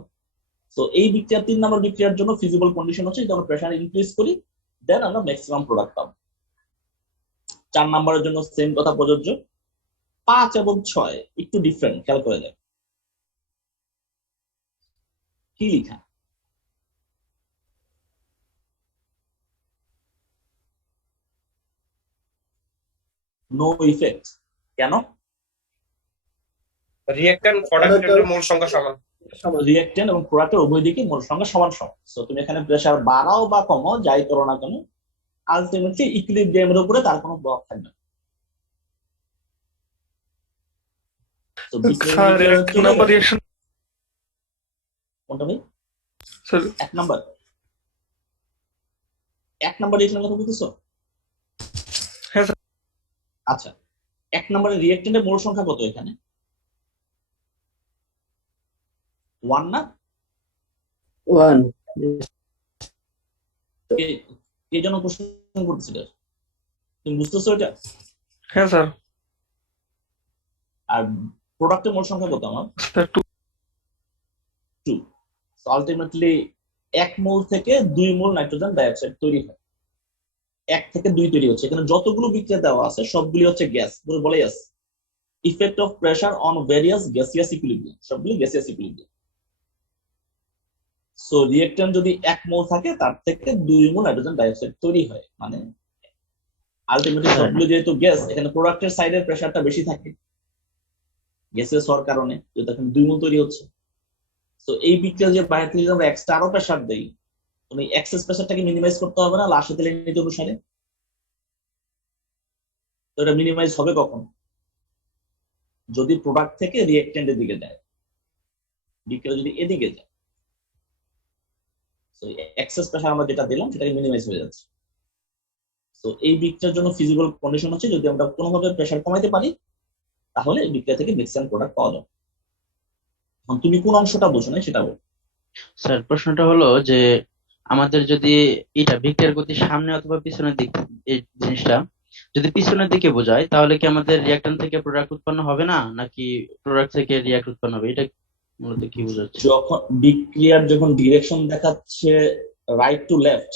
তো এই বিক্রিয়া 3 নম্বর বিক্রিয়ার জন্য ফিজিবল কন্ডিশন হচ্ছে যদি আমরা প্রেসার ইনক্রিজ করি দেন আমরা ম্যাক্সিমাম প্রোডাক্ট পাবো। 4 নম্বরের জন্য সেম কথা প্রযোজ্য। 5 এবং 6 একটু ডিফারেন্ট, খেয়াল করে দেখ কি লিখা। No effect. কেন? রিঅ্যাকট্যান্ট প্রোডাক্টের মোল সংখ্যা সমান। রিঅ্যাকট্যান্ট এবং প্রোডাক্টের উভয় দিকে মোল সংখ্যা সমান সমান। তো তুমি এখানে প্রেসার বাড়াও বা কমাও যাই করো না কেন, আলটিমেটলি ইকুইলিব্রিয়ামের উপরে তার কোনো প্রভাব থাকবে না। তো কোনটা ভাই? 1 নম্বর রিঅ্যাকশনের কথা বলতেছো? হ্যাঁ স্যার। আচ্ছা, 1 নম্বরের রিঅ্যাকট্যান্টের মোল সংখ্যা কত এখানে? 1 না? 1 কে যেন প্রশ্ন করতেছিল, তুমি বুঝতেছো এটা? হ্যাঁ স্যার। আর প্রোডাক্টের মোল সংখ্যা কত আমার? স্যার 2। আলটিমেটলি 1 মোল থেকে 2 মোল নাইট্রোজেন ডাইঅক্সাইড তৈরি হয়। 1 থেকে 2 তৈরি হচ্ছে। এখানে যতগুলো বিক্রিয়া দেওয়া আছে সবগুলি হচ্ছে গ্যাস, বলেই আছে effect of pressure on various gaseous equilibrium, সবগুলি গ্যাসিয়াস ইকুইলিব্রিয়াম। সো রিঅ্যাকট্যান্ট যদি 1 মোল থাকে তার থেকে 2 মোল নাইট্রোজেন ডাইঅক্সাইড তৈরি হয়। মানে আলটিমেটলি সবগুলো যেহেতু গ্যাস, এখানে প্রোডাক্টের সাইডের প্রেসারটা বেশি থাকে গ্যাসিয়াস হওয়ার কারণে, যেহেতু এখানে 2 মোল তৈরি হচ্ছে। তো এই বিক্রিয়া যে বাইরে থেকে যদি আমরা এক্সট্রা আরো প্রেসার দেই, তুমি এক্সেস প্রেসারটাকে মিনিমাইজ করতে হবে না লাস্টের দিকে নীতি অনুসারে? তো এটা মিনিমাইজ হবে কখন? যদি প্রোডাক্ট থেকে রিঅ্যাকট্যান্টের দিকে যায়, বিক্রিয়া যদি এদিকে যায়, তো এক্সেস প্রেসার আমরা যেটা দিলাম সেটাকে মিনিমাইজ হয়ে যাচ্ছে। তো এই বিক্রিয়ার জন্য ফিজিবল কন্ডিশন হচ্ছে যদি আমরা কোনোভাবে প্রেসার কমাইতে পারি তাহলে এই বিক্রিয়া থেকে ম্যাক্সিমাম প্রোডাক্ট পাওয়া যাবে। এখন তুমি কোন অংশটা বোঝো না সেটা বল। স্যার প্রশ্নটা হলো যে আমাদের যদি এটা বিক্রিয়ার গতি সামনে অথবা পিছনের দিক, এই জিনিসটা যদি পিছনের দিকে বোঝায় তাহলে কি আমাদের রিঅ্যাকট্যান্ট থেকে প্রোডাক্ট উৎপন্ন হবে না, নাকি প্রোডাক্ট থেকে রিঅ্যাক্ট উৎপন্ন হবে? এটা মূলত কি বোঝাচ্ছে? যখন বিক্রিয়ার যখন ডিরেকশন দেখাচ্ছে রাইট টু লেফট,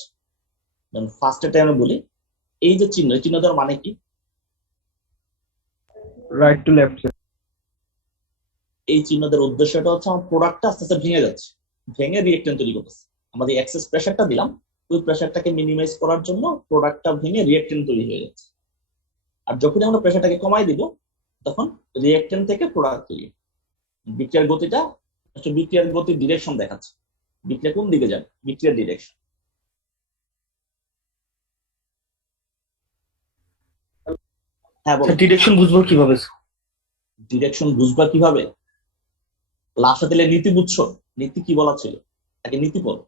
যেমন ফার্স্ট টাইমে বলি এই যে চিহ্ন, চিহ্ন দেওয়ার মানে কি? রাইট টু লেফট এই চিহ্নদের উদ্দেশ্যটা হচ্ছে আমার প্রোডাক্টটা আস্তে আস্তে ভেঙে যাচ্ছে, ভেঙে রিঅ্যাকট্যান্ট তৈরি করতেছে। আমরা যে এক্সেস প্রেসারটা দিলাম ওই প্রেসারটাকে মিনিমাইজ করার জন্য প্রোডাক্টটা ভেঙে রিঅ্যাকট্যান্ট তৈরি হয়ে যাচ্ছে। আর যখন আমরা প্রেসারটাকে কমাই দিব তখন রিঅ্যাকট্যান্ট থেকে প্রোডাক্ট তৈরি। বিক্রিয়ার গতিটা হচ্ছে বিক্রিয়ার গতির ডিরেকশন দেখাচ্ছে, বিক্রিয়া কোন দিকে যাবে, বিক্রিয়ার ডিরেকশন। হ্যাঁ বলো। ডিরেকশন বুঝবো কিভাবে? ডিরেকশন বুঝবা কিভাবে? লাস্টে দিলে নীতি বুঝছো? নীতি কি বলা ছিল, তাকে নীতি বলো।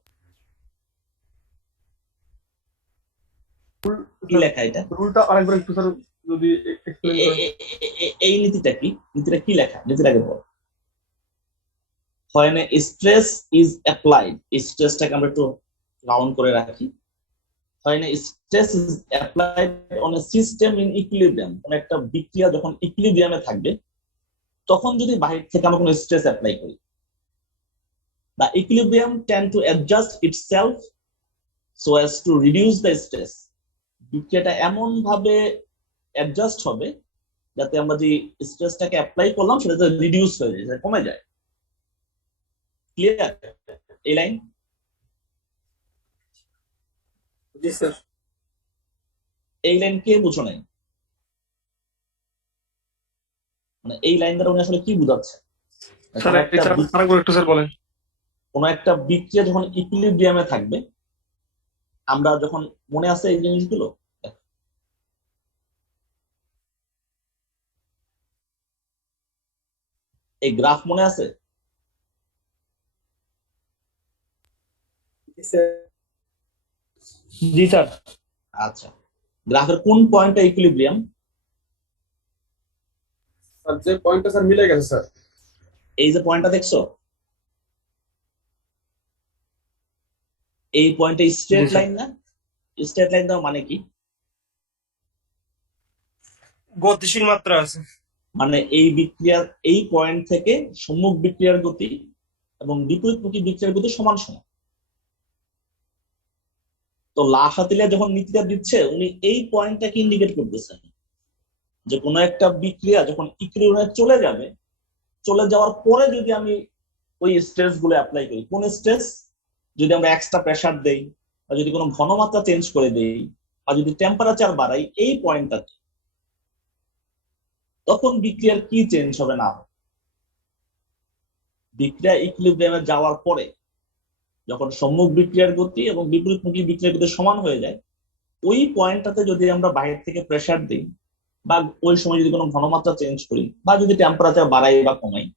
কি লেখা এটা? রুলটা আরেকবার একটু স্যার যদি এক্সপ্লেইন করেন। এই নীতিটা কি? নীতিটা কি লেখা? নীতিটাকে বল। when a stress is applied, স্ট্রেসটাকে আমরা একটু রাউন্ড করে রাখি, হয় না stress is applied on a system in equilibrium, কোন একটা বিক্রিয়া যখন ইকুইলিব্রিয়ামে থাকবে তখন যদি বাহির থেকে আমরা কোনো স্ট্রেস অ্যাপ্লাই করি, the equilibrium tend to adjust itself so as to reduce the stress. বিক্রিয়াটা এমন ভাবে অ্যাডজাস্ট হবে যাতে আমরা যে স্ট্রেসটাকে অ্যাপ্লাই করলাম সেটা রিডিউস হয়ে যায়, সেটা কমে যায়। ক্লিয়ার এই লাইন? জি স্যার। এই লাইন কে বুঝো নাই? মানে এই লাইন দ্বারা উনি আসলে কি বুঝাচ্ছে? স্যার আরেকবার একটু স্যার বলেন। কোন একটা বিক্রিয়া যখন ইকুইলিব্রিয়ামে থাকবে, আমরা যখন মনে আছে এই জিনিসগুলো, এই গ্রাফ মনে আছে? জি স্যার। জি স্যার। আচ্ছা, গ্রাফের কোন পয়েন্টটা ইকুইলিব্রিয়াম? স্যার যে পয়েন্টটা স্যার মিলে গেছে স্যার। এই যে পয়েন্টটা দেখছো, এই পয়েন্টে স্ট্রেট লাইন না? স্ট্রেট লাইন দেওয়া মানে কি? গতিশীল মাত্রা আছে। মানে এই বিক্রিয়ার এই পয়েন্ট থেকে সম্মুখ বিক্রিয়ার গতি এবং বিপরীতমুখী বিক্রিয়ার গতি সমান সমান। তো লাহাতিলিয়া যখন নীতিটা দিচ্ছে উনি এই পয়েন্টটাকে ইন্ডিকেট করতেছেন যে কোনো একটা বিক্রিয়া যখন ইকুইলিব্রিয়ামে চলে যাবে, চলে যাওয়ার পরে যদি আমি ওই স্ট্রেস গুলো অ্যাপ্লাই করি, কোন স্ট্রেস? যদি আমরা এক্সট্রা প্রেসার দেই, বা যদি কোনো ঘনমাত্রা চেঞ্জ করে দেই, বা যদি টেম্পারেচার বাড়াই এই পয়েন্টটাতে, তখন বিক্রিয়ার কি চেঞ্জ হবে না হবে? বিক্রিয়া ইকুইলিব্রিয়ামে যাওয়ার পরে যখন সম্মুখ বিক্রিয়ার গতি এবং বিপরীতমুখী বিক্রিয়ার গতি সমান হয়ে যায়, ওই পয়েন্টটাতে যদি আমরা বাইরে থেকে প্রেসার দিই, বা ওই সময় যদি কোনো ঘনমাত্রা চেঞ্জ করি, বা যদি টেম্পারেচার বাড়াই বা কমাই,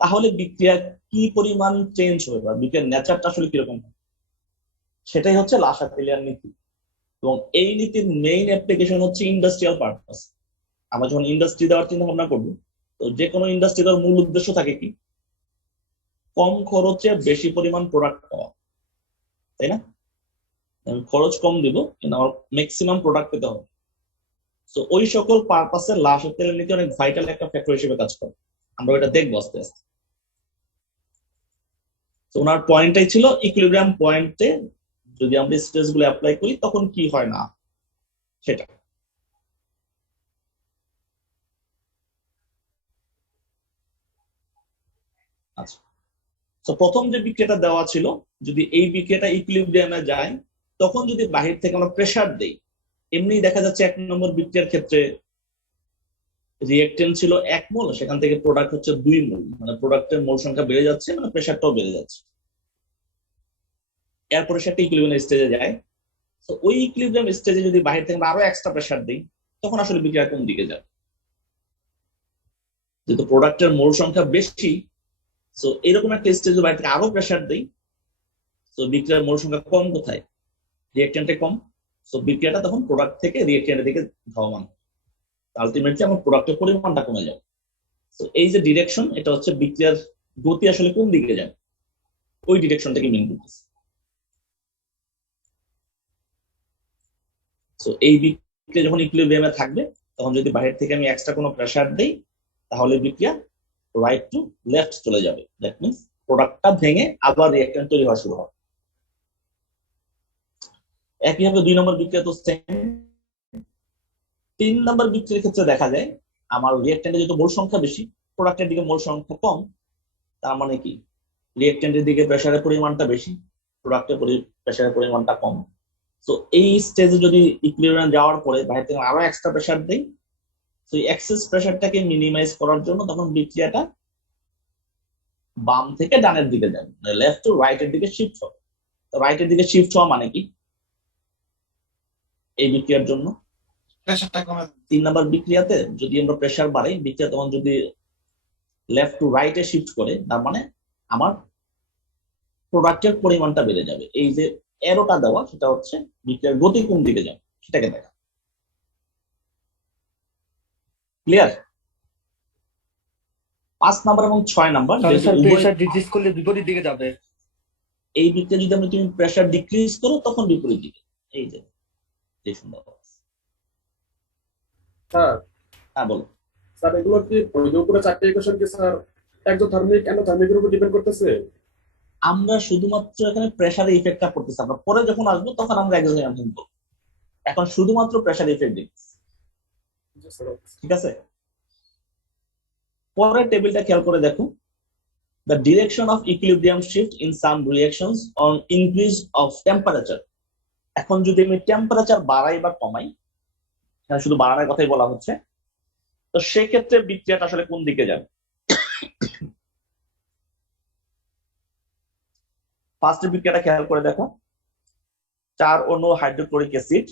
তাহলে বিক্রিয়া কি পরিমাণ চেঞ্জ হবে বা বিক্রিয়ার নেচারটা আসলে কিরকম হবে, সেটাই হচ্ছে লাসাতিলিয়ার নীতি। এবং এই নীতির মেইন অ্যাপ্লিকেশন হচ্ছে ইন্ডাস্ট্রিয়াল পারপাস। আমরা যখন ইন্ডাস্ট্রি দেওয়ার চিন্তা ভাবনা করবো, তো যে কোনো ইন্ডাস্ট্রি দেওয়ার মূল উদ্দেশ্য থাকে কি? কম খরচে বেশি পরিমাণ প্রোডাক্ট পাওয়া, তাই না? আমি খরচ কম দিব কিন্তু আমার ম্যাক্সিমাম প্রোডাক্ট পেতে হবে। তো ওই সকল পারপাসে লাসাতিলিয়ার নীতি অনেক ভাইটাল একটা ফ্যাক্টর হিসেবে কাজ করে। আমরা ওটা দেখবো আস্তে আস্তে। তো ওনার পয়েন্টটাই ছিল ইকুইলিব্রিয়াম পয়েন্টে যদি আমরা স্ট্রেস গুলো অ্যাপ্লাই করি তখন কি হয় না সেটা। আচ্ছা, তো প্রথম যে বিক্রিয়াটা দেওয়া ছিল, যদি এই বিক্রিয়াটা ইকুইলিব্রিয়ামে যায় তখন যদি বাহির থেকে আমরা প্রেসার দেই, এমনি দেখা যাচ্ছে 1 নম্বর বিক্রিয়ার ক্ষেত্রে রিয়েক্টেন্ট ছিল 1 মোল, সেখান থেকে প্রোডাক্ট হচ্ছে 2 মোল, মানে প্রোডাক্টের মোল সংখ্যা বেড়ে যাচ্ছে, মানে প্রেসারটাও বেড়ে যাচ্ছে। এরপরে সে একটা ইকুইলিব্রিয়াম স্টেজে যায়। তো ওই ইকুইলিব্রিয়াম স্টেজে যদি বাহির থেকে আরো এক্সট্রা প্রেসার দিই, তখন আসলে বিক্রিয়া কোন দিকে যাবে? যেহেতু প্রোডাক্টের মোল সংখ্যা বেশি, তো এরকম একটা স্টেজে বাইরে থেকে আরো প্রেসার দিই, তো বিক্রিয়ার মোল সংখ্যা কম কোথায়? রিয়েক্টেন্টে কম। তো বিক্রিয়াটা তখন প্রোডাক্ট থেকে রিয়েক্টেন্টের দিকে ধাবমান, আলটিমেটলি আমার প্রোডাক্টের পরিমাণটা কমে যাবে। তো এই যে ডিরেকশন, এটা হচ্ছে বিক্রিয়ার গতি আসলে কোন দিকে যাবে, ওই ডিরেকশনটাকে মিন করতেছে। তো এই বিক্রিয়া যখন ইকুইলিব্রিয়ামে থাকবে, তখন যদি বাইরে থেকে আমি এক্সট্রা কোনো প্রেসার দেই, তাহলে বিক্রিয়া রাইট টু লেফট চলে যাবে। দ্যাট মিন্স প্রোডাক্টটা ভেঙে আবার রিঅ্যাকট্যান্ট তৈরি হওয়া শুরু হবে। একইভাবে 2 নম্বর বিক্রিয়া তো সেম। 3 নম্বর বিক্রিয়ার ক্ষেত্রে দেখা যায় আমার রিঅ্যাকট্যান্টে যেহেতু মোল সংখ্যা বেশি, প্রোডাক্টের দিকে মোল সংখ্যা কম, তার মানে কি রিঅ্যাকট্যান্টের দিকে প্রেসারের পরিমাণটা বেশি, প্রোডাক্টের প্রেসারের পরিমাণটা কম। তো এই স্টেজে যদি ইকুইলিব্রিয়াম যাওয়ার পরে বাইরে থেকে আরো এক্সট্রা প্রেসার দেই, তো এই এক্সেস প্রেসারটাকে মিনিমাইজ করার জন্য তখন বিক্রিয়াটা বাম থেকে ডানের দিকে যাবে, মানে লেফট টু রাইটের দিকে শিফট হবে। তো রাইটের দিকে শিফট হওয়া মানে কি এই বিক্রিয়ার জন্য? 3 নম্বর বিক্রিয়াতে যদি আমরা প্রেসার বাড়াই, বিক্রিয়া তখন যদি লেফট টু রাইটে শিফট করে, তার মানে আমার প্রোডাক্টের পরিমাণটা বেড়ে যাবে। এই যে এরোটা দেওয়া, সেটা হচ্ছে বিক্রিয়ার গতি কোন দিকে যাবে সেটাকে দেখা। ক্লিয়ার? 5 নাম্বার এবং 6 নাম্বার, প্রেসার ডিক্রিজ করলে বিপরীত দিকে যাবে। এই বিক্রিয়া যদি তুমি প্রেসার ডিক্রিজ করো তখন বিপরীত দিকে। এই যে রিয়েকশন দেওয়া আছে। স্যার হ্যাঁ বলো। স্যার এগুলো কি ওই যে উপরে চারটে ইকুয়েশন কি স্যার এক্সোথার্মিক এন্ডোথার্মিকের উপর ডিপেন্ড করতেছে? আমরা শুধুমাত্র এখানে প্রেসারের ইফেক্টটা করতেছি, আমরা পরে যখন আসবো তখন আমরা এক্সামিনেশন করবো, এখন শুধুমাত্র প্রেসার ইফেক্ট দিচ্ছি। জি স্যার। ঠিক আছে, পরের টেবিলটা খেয়াল করে দেখো। The direction of equilibrium shift in some reactions on increase of temperature. এখন যদি আমি টেম্পারেচার বাড়াই বা কমাই, এখানে শুধু বাড়ানোর কথাই বলা হচ্ছে, তো সেক্ষেত্রে বিক্রিয়াটা আসলে কোন দিকে যাবে? ফার্স্ট বিক্রিয়াটা খেয়াল করে দেখো। 4 অণু হাইড্রোক্লোরিক অ্যাসিড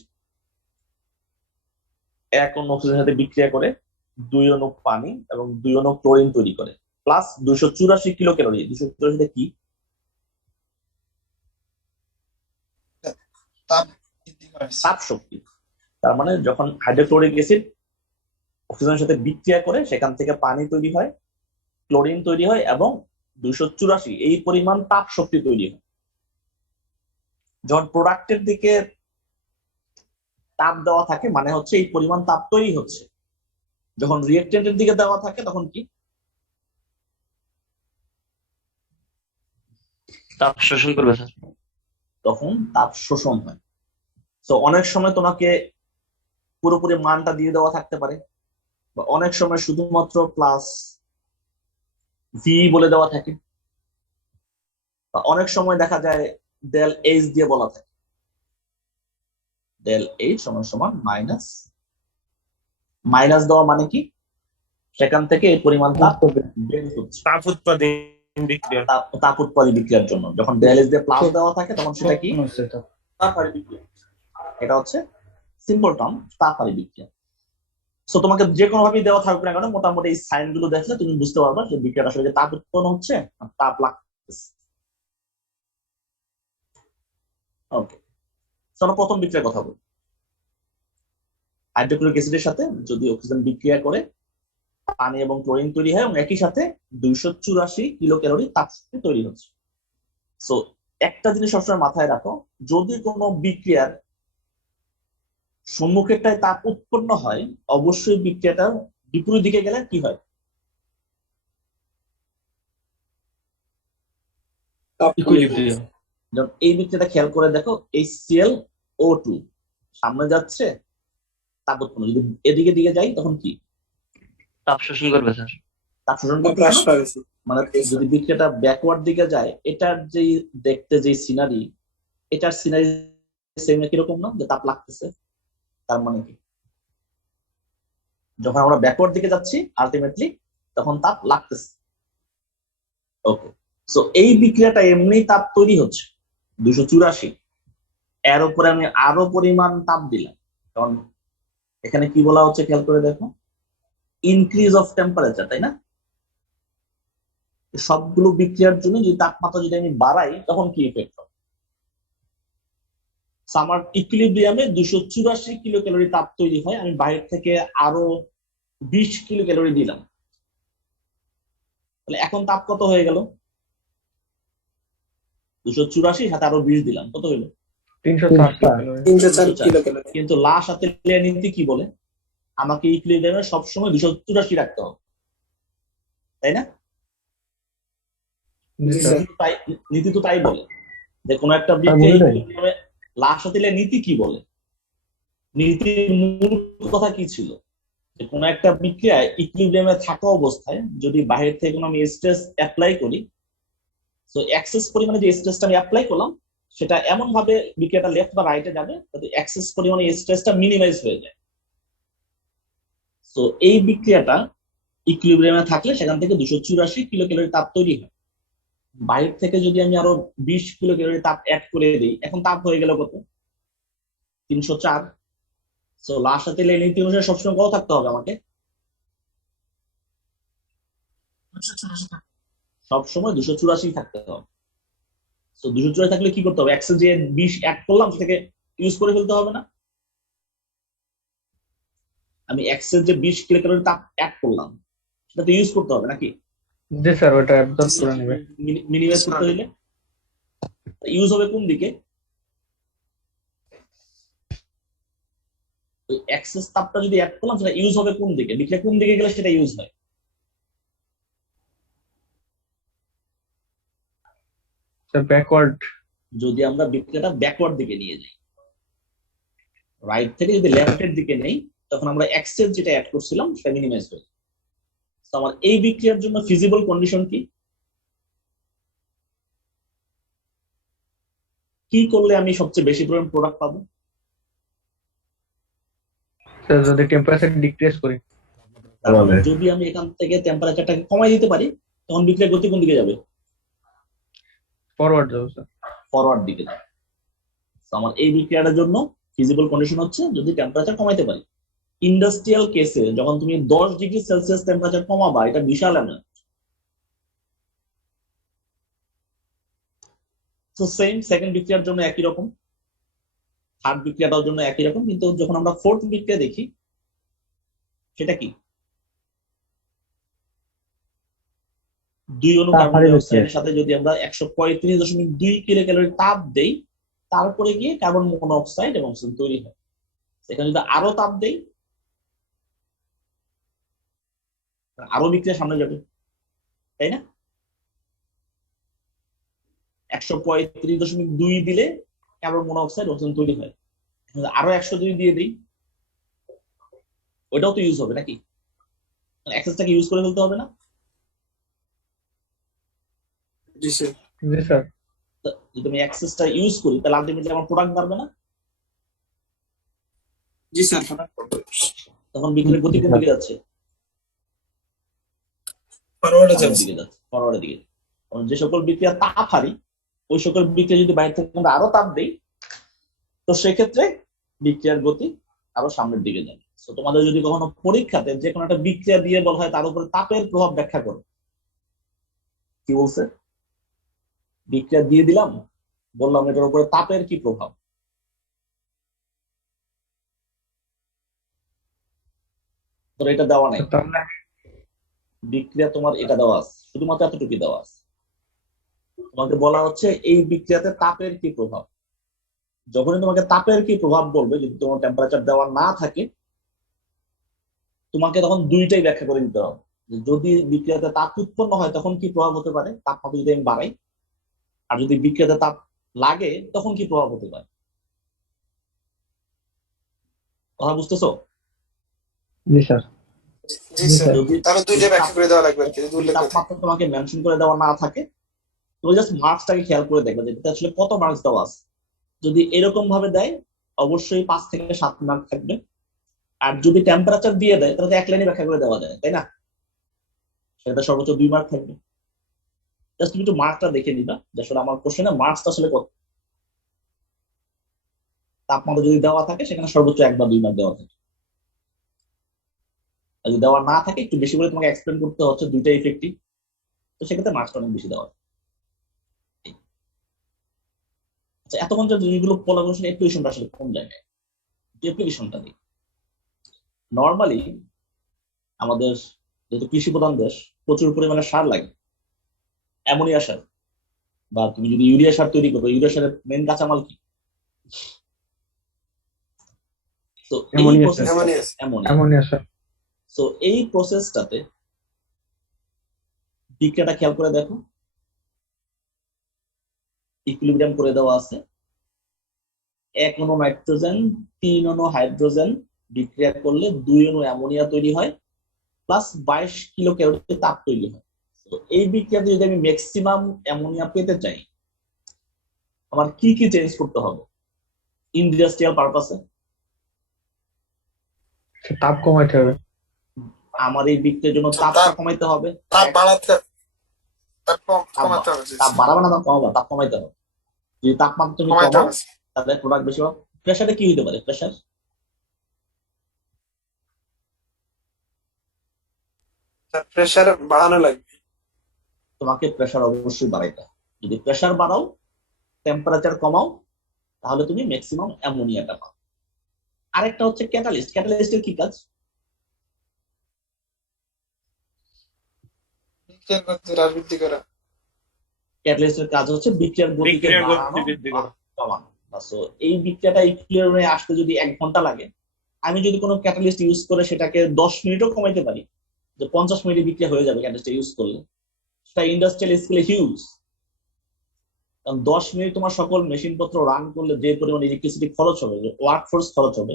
1 অণু অক্সিজেনের সাথে বিক্রিয়া করে 2 অণু পানি এবং 2 অণু ক্লোরিন তৈরি করে, প্লাস 284 কিলো ক্যালোরি। 284 কি? তাপ শক্তি। তার মানে যখন হাইড্রোক্লোরিক অ্যাসিড অক্সিজেনের সাথে বিক্রিয়া করে সেখান থেকে পানি তৈরি হয়, ক্লোরিন তৈরি হয় এবং 284 এই পরিমাণ তাপ শক্তি তৈরি হয়। যখন প্রোডাক্টের দিকে তাপ দেওয়া থাকে মানে হচ্ছে এই পরিমাণ তাপ তৈরি হচ্ছে। যখন রিয়েক্টেন্টের দিকে দেওয়া থাকে তখন কি? তাপ শোষণ করবে স্যার। তখন তাপ শোষণ হয়। তো অনেক সময় তোমাকে পুরোপুরি মানটা দিয়ে দেওয়া থাকতে পারে, বা অনেক সময় শুধুমাত্র প্লাস ভি বলে দেওয়া থাকে, বা অনেক সময় দেখা যায় ডেল এইচ দিয়ে বলা থাকে, ডেল এইচ সমান সমান মাইনাস। মাইনাস দেওয়া মানে কি? সেখান থেকে এই পরিমাণ তাপ বের হচ্ছে তাপ উৎপাদন বিক্রিয়া। তাপ উৎপাদী বিক্রিয়ার জন্য। যখন ডেল এইচ দিয়ে প্লাস দেওয়া থাকে তখন সেটা কি? তাপহারী বিক্রিয়া। এটা হচ্ছে সিম্পল টার্ম, তাপহারী বিক্রিয়া। সো তোমাকে যে কোনো ভাবে দেওয়া থাকবে না কেন, মোটামুটি এই সাইন গুলো দেখলে তুমি বুঝতে পারবে যে বিক্রিয়াটা আসলে তাপ উৎপন্ন হচ্ছে আর তাপ লাগতেছে। ওকে, চলো প্রথম বিক্রিয়ার কথা বলি। হাইড্রোক্লোরিক অ্যাসিডের সাথে যদি অক্সিজেন বিক্রিয়া করে পানি এবং ক্লোরিন তৈরি হয় এবং একই সাথে 284 কিলো ক্যালোরি তাপ শক্তি তৈরি হচ্ছে। সো একটা জিনিস সবসময় মাথায় রাখো, যদি কোনো বিক্রিয়ার সম্মুখেরটায় তাপ উৎপন্ন হয় অবশ্যই বিক্রিয়াটা বিপরীত দিকে গেলে কি হয়? ইকুইলিব্রিয়াম। যেমন এই বিক্রিয়াটা খেয়াল করে দেখো, HClO2 সামনে যাচ্ছে, তাপ উৎপন্ন। যদি এদিকে দিকে যাই তখন কি? তাপ শোষণ করবে স্যার। তাপ শোষণ করতে মানে যদি বিক্রিয়াটা ব্যাকওয়ার্ড দিকে যায়, এটার যে দেখতে যে সিনারি, এটার সিনারি সেম একই রকম না, যে তাপ লাগতেছে। তার মানে কি? যখন আমরা ব্যাকওয়ার্ড দিকে যাচ্ছি আলটিমেটলি তখন তাপ লাগতেছে। ওকে, সো এই বিক্রিয়াটা এমনি তাপ তৈরি হচ্ছে 284, এর উপরে আমি আরো পরিমাণ তাপ দিলাম, কারণ এখানে কি বলা হচ্ছে খেয়াল করে দেখো, ইনক্রিজ অফ টেম্পারেচার, তাই না? সবগুলো বিক্রিয়ার জন্য যদি তাপমাত্রা যদি আমি বাড়াই তখন কি ইফেক্ট হবে? আমার ইকুইলিব্রিয়ামে 284 কিলো ক্যালোরি তাপ তৈরি হয়, আমি বাইরে থেকে আরো 20 কিলো ক্যালোরি দিলাম, তাহলে এখন তাপ কত হয়ে গেল? 284 সাথে আরো 20 দিলাম, কত হইলো? 304 কিলো ক্যালোরি। কিন্তু লা সাথে নীতি কি বলে? আমাকে ইকুইলিব্রিয়ামে সবসময় 284 রাখতে হবে, তাই না? নীতি তো তাই বলে যে কোনো একটা বিক্রিয়া লা সাথে নীতি কি বলে? নীতির মূল কথা কি ছিল? যে কোনো একটা বিক্রিয়ায় ইকুইলিব্রিয়ামে থাকা অবস্থায় যদি বাইরে থেকে কোনো আমি স্ট্রেস অ্যাপ্লাই করি, তো এক্সেস পরিমাণে যে স্ট্রেসটা আমি অ্যাপ্লাই করলাম সেটা এমন ভাবে বিক্রিয়াটা লেফট বা রাইটে যাবে যাতে এক্সেস পরিমাণে স্ট্রেসটা মিনিমাইজ হয়ে যায়। তো এই বিক্রিয়াটা ইকুইলিব্রিয়ামে থাকলে সেখান থেকে 284 কিলো ক্যালোরি তাপ তৈরি হয়। বাইরে থেকে যদি আমি আরো 20 কিলো ক্যালোরি তাপ অ্যাড করে দিই, এখন তাপ হয়ে গেল কত? 304। সো লাস্ট সাথে নীতি অনুসারে সবসময় কত থাকতে হবে আমাকে? সবসময় 284 থাকতে হবে। তো 284 থাকলে কি করতে হবে? এক্সেস যে 20 অ্যাড করলাম সেটাকে ইউজ করে ফেলতে হবে না? আমি এক্সেস যে 20 কিলো ক্যালোরি তাপ অ্যাড করলাম সেটা তো ইউজ করতে হবে নাকি? জি স্যার, ওটা অ্যাবজর্ব করে নেবে। মিনিমাইজ করতে হলে ইউজ হবে কোন দিকে? ওই এক্সেস তাপটা যদি অ্যাড করলাম, সেটা ইউজ হবে কোন দিকে, বিক্রিয়া কোন দিকে গেলে সেটা ইউজ হয়? ব্যাকওয়ার্ড। যদি আমরা বিক্রিয়াটা ব্যাকওয়ার্ড দিকে নিয়ে যাই, রাইট থেকে যদি লেফটের দিকে নেই, তখন আমরা এক্সেস যেটা অ্যাড করছিলাম সেটা মিনিমাইজ হয়ে যায়। তো আমার এই বিক্রিয়ার জন্য ফিজিবল কন্ডিশন কি, কি করলে আমি সবচেয়ে বেশি পরিমাণ প্রোডাক্ট পাবো? যদি টেম্পারেচার ডিক্রিজ করি, যদি আমি এখান থেকে টেম্পারেচারটাকে কমাই দিতে পারি, তখন বিক্রিয়ার গতি কোন দিকে যাবে? ফরওয়ার্ড যাবো স্যার। ফরওয়ার্ড দিকে যাবে। তো আমার এই বিক্রিয়াটার জন্য ফিজিবল কন্ডিশন হচ্ছে যদি টেম্পারেচার কমাইতে পারি। ইন্ডাস্ট্রিয়াল কেসে যখন তুমি 10 ডিগ্রি সেলসিয়াস টেম্পারেচার কমাবা, এটা বিশাল অ্যামাউন্ট। তো সেম সেকেন্ড বিক্রিয়ার জন্য একই রকম, থার্ড বিক্রিয়াটার জন্য একই রকম, কিন্তু যখন আমরা ফোর্থ বিক্রিয়া দেখি, সেটা কি? 2 অণু কার্বন ডাই অক্সাইডের সাথে যদি আমরা 135.2 কিলোক্যালোরি তাপ দেই, তারপরে গিয়ে কার্বন মনোক্সাইড এবং অক্সিজেন তৈরি হয়। এখানে যদি আরো তাপ দেই, আরো বিক্রিয়া সামনে যাবে, তাই না? 135.2 দিলে কার্বন মনোক্সাইড অক্সিজেন তৈরি হয়। আরো 102 দিয়ে দিই, ওইটাও তো ইউজ হবে নাকি? এক্সেসটাকে ইউজ করে ফেলতে হবে না? জি স্যার। জি স্যার। যদি আমি এক্সেসটা ইউজ করি, তাহলে আলটিমেটলি আমার প্রোডাক্ট বাড়বে না? জি স্যার। তখন বিক্রিয়ার গতি কোন দিকে যাচ্ছে? ফরওয়ার্ডে সামনের যাচ্ছে। দিকে যাচ্ছে, ফরওয়ার্ডের দিকে। কারণ যে সকল বিক্রিয়া তাপ হারি, ওই সকল বিক্রিয়া যদি বাইরে থেকে আমরা আরো তাপ দেই, তো সেক্ষেত্রে বিক্রিয়ার গতি আরো সামনের দিকে যাবে। তো তোমাদের যদি কখনো পরীক্ষাতে যে কোনো একটা বিক্রিয়া দিয়ে বলা হয় তার উপরে তাপের প্রভাব ব্যাখ্যা করো, কি বলছে? বিক্রিয়া দিয়ে দিলাম, বললাম এটার উপরে তাপের কি প্রভাব। তো এটা দেওয়া নাই, বিক্রিয়া তোমার এটা দেওয়া আছে, শুধুমাত্র এতটুকু দেওয়া আছে। তোমাকে বলা হচ্ছে এই বিক্রিয়াতে তাপের কি প্রভাব। যখনই তোমাকে তাপের কি প্রভাব বলবে, যদি তোমার টেম্পারেচার দেওয়া না থাকে, তোমাকে তখন দুইটাই ব্যাখ্যা করে দিতে হবে। যদি বিক্রিয়াতে তাপ উৎপন্ন হয় তখন কি প্রভাব হতে পারে, তাপমাত্রা যদি আমি বাড়াই, আর যদি বিক্রিয়াতে তাপ লাগে তখন কি প্রভাব হতে পারে। কথা বুঝতেছো? জি স্যার। জি স্যার। যদি তাহলে দুইটা ব্যাখ্যা করে দেওয়া লাগবে আর কি, যদি উল্লেখ করে থাকে। তাপমাত্রা তোমাকে মেনশন করে দেওয়া না থাকে, তুমি জাস্ট মার্কসটাকে খেয়াল করে দেখবে যে এটা আসলে কত মার্কস দেওয়া আছে। যদি এরকম ভাবে দেয়, অবশ্যই 5 থেকে 7 মার্ক থাকবে। আর যদি টেম্পারেচার দিয়ে দেয়, তাহলে এক লাইনে ব্যাখ্যা করে দেওয়া যায়, তাই না? সেটা সর্বোচ্চ 2 মার্ক থাকবে। জাস্ট তুমি একটু মার্কটা দেখে নিবা যে আসলে আমার কোশ্চেনে মার্কসটা আসলে কত। তাপমাত্রা যদি দেওয়া থাকে, সেখানে সর্বোচ্চ 1 বা 2 মার্ক দেওয়া থাকে। আর যদি দেওয়া না থাকে, একটু বেশি করে তোমাকে এক্সপ্লেন করতে হচ্ছে, দুইটা ইফেক্টিভ, তো সেক্ষেত্রে মার্কসটা অনেক বেশি দেওয়া হয়। আচ্ছা, এতক্ষণ যে জিনিসগুলো বলা বলছেন, অ্যাপ্লিকেশনটা আসলে কোন জায়গায়? অ্যাপ্লিকেশনটা দিই। নর্মালি আমাদের যেহেতু কৃষি প্রধান দেশ, প্রচুর পরিমাণে সার লাগে, অ্যামোনিয়া সার, বা তুমি যদি ইউরিয়া সার তৈরি করো, ইউরিয়া সারের মেন কাঁচামাল কি? তো এই অ্যামোনিয়া স্যার। তো এই প্রসেসটাতে বিক্রিয়াটা খেয়াল করে দেখো, ইকুইলিব্রিয়াম করে দেওয়া আছে। 1 অণু নাইট্রোজেন, 3 অণু হাইড্রোজেন বিক্রিয়া করলে 2 অণু অ্যামোনিয়া তৈরি হয়, প্লাস 22 কিলো ক্যালোরি তাপ তৈরি হয়। তো এই বিক্রিয়াতে যদি আমি ম্যাক্সিমাম অ্যামোনিয়া পেতে চাই, আমার কি কি চেঞ্জ করতে হবে ইন্ডাস্ট্রিয়াল পারপাসে? তাপ কমাইতে হবে। আমার এই বিক্রিয়ার জন্য তাপটা কমাইতে হবে। তাপ বাড়াতে, কমাতে হবে। তাপ বাড়াবে না, তাপ কমাবা, তাপ কমাইতে হবে। যদি তাপমাত্রা তুমি কমাও, তাহলে প্রোডাক্ট বেশি হবে। প্রেসারে কি হতে পারে? প্রেসার প্রেসার বাড়ানো লাগবে। তোমাকে প্রেসার অবশ্যই বাড়াইতে হবে। যদি প্রেসার বাড়াও, টেম্পারেচার কমাও, তাহলে তুমি ম্যাক্সিমাম অ্যামোনিয়াটা পাও। আরেকটা হচ্ছে ক্যাটালিস্ট। ক্যাটালিস্টের কি কাজ? বৃদ্ধি করা। ক্যাটালিস্টের কাজ হচ্ছে বিক্রিয়ার গতিকে বাড়ানো বা কমানো। সো এই বিক্রিয়াটা ইকুইলিব্রিয়ামে আসতে যদি 1 ঘন্টা লাগে, আমি যদি কোনো ক্যাটালিস্ট ইউজ করে সেটাকে 10 মিনিটও কমাইতে পারি, যে 50 মিনিটে বিক্রিয়া হয়ে যাবে ক্যাটালিস্ট ইউজ করলে, সেটা ইন্ডাস্ট্রিয়াল স্কেলে হিউজ। কারণ 10 মিনিট তোমার সকল মেশিন পত্র রান করলে যে পরিমাণ ইলেকট্রিসিটি খরচ হবে, যে ওয়ার্ক ফোর্স খরচ হবে,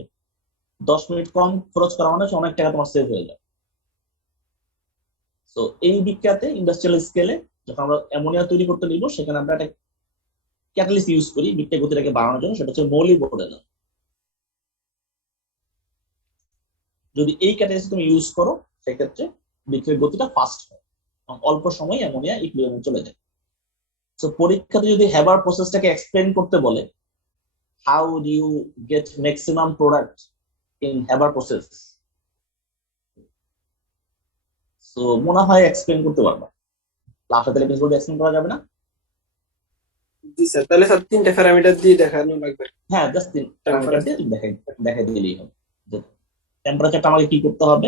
10 মিনিট কম খরচ করা মানে অনেক টাকা তোমার সেভ হয়ে যায়। তো এই বিক্রিয়াতে ইন্ডাস্ট্রিয়াল স্কেলে যখন আমরা অ্যামোনিয়া তৈরি করতে নিব, সেখানে আমরা একটা ক্যাটালিস্ট ইউজ করি বিক্রিয়া গতিটাকে বাড়ানোর জন্য, সেটা হচ্ছে মোলিবডেনাম। যদি এই ক্যাটালিস্ট তুমি ইউজ করো, সেক্ষেত্রে বিক্রিয়ার গতিটা ফাস্ট হয়, অল্প সময় অ্যামোনিয়া ইকুইলিব্রিয়ামে চলে যায়। তো পরীক্ষাতে যদি হ্যাবার প্রসেসটাকে এক্সপ্লেন করতে বলে, how do you get maximum product in Haber process, তো মনে হয় এক্সপ্লেন করতে পারবা। লাস্ট তাহলে কিছু এক্সপ্লেন করা যাবে না? জি স্যার, তাহলে স্যার 3টা প্যারামিটার দিয়ে দেখানো লাগবে। হ্যাঁ, জাস্ট প্যারামিটার দিয়ে দেখাই দেখাই দিলেই হবে। যে টেম্পারেচারটা আমাকে কি করতে হবে,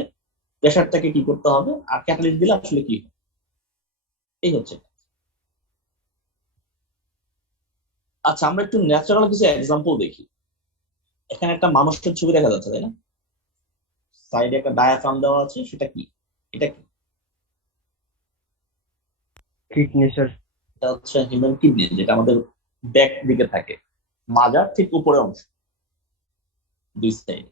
প্রেশারটাকে কি করতে হবে, আর ক্যাটালিস্ট দিলে আসলে কি হবে, এই হচ্ছে। আচ্ছা, আমরা একটু ন্যাচারাল কিছু এক্সাম্পল দেখি। এখানে একটা মানুষের ছবি দেখা যাচ্ছে, তাই না? সাইডে একটা ডায়াফ্রাম দেওয়া আছে, সেটা কি? এটা কি? Kidney sir. এটা হচ্ছে হিউম্যান কিডনি, যেটা আমাদের ব্যাক দিকে থাকে, মাজার ঠিক উপরে অংশ, দুই সাইডে।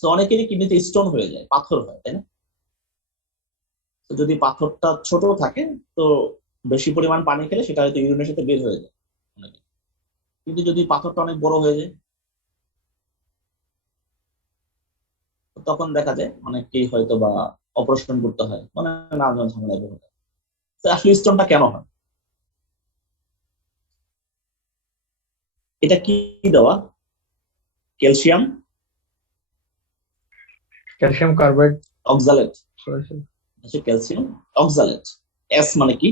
তো অনেকেরই কিডনিতে স্টোন হয়ে যায়, পাথর হয়, তাই না? তো যদি পাথরটা ছোট থাকে, তো বেশি পরিমাণ পানি খেলে সেটা হয়তো ইউরিনের সাথে বের হয়ে যায় অনেকে। কিন্তু যদি পাথরটা অনেক বড় হয়ে যায়, তখন দেখা যায় অনেককেই হয়তো বা অপারেশন করতে হয়, মানে নানা ঝামেলা বের হয়। তো আসলে স্টোনটা কেন হয়? এটা কি দেওয়া? Calcium calcium carbide. Oxalate. Sorry sir. আচ্ছা, ক্যালসিয়াম অক্সালেট। এস মানে কি?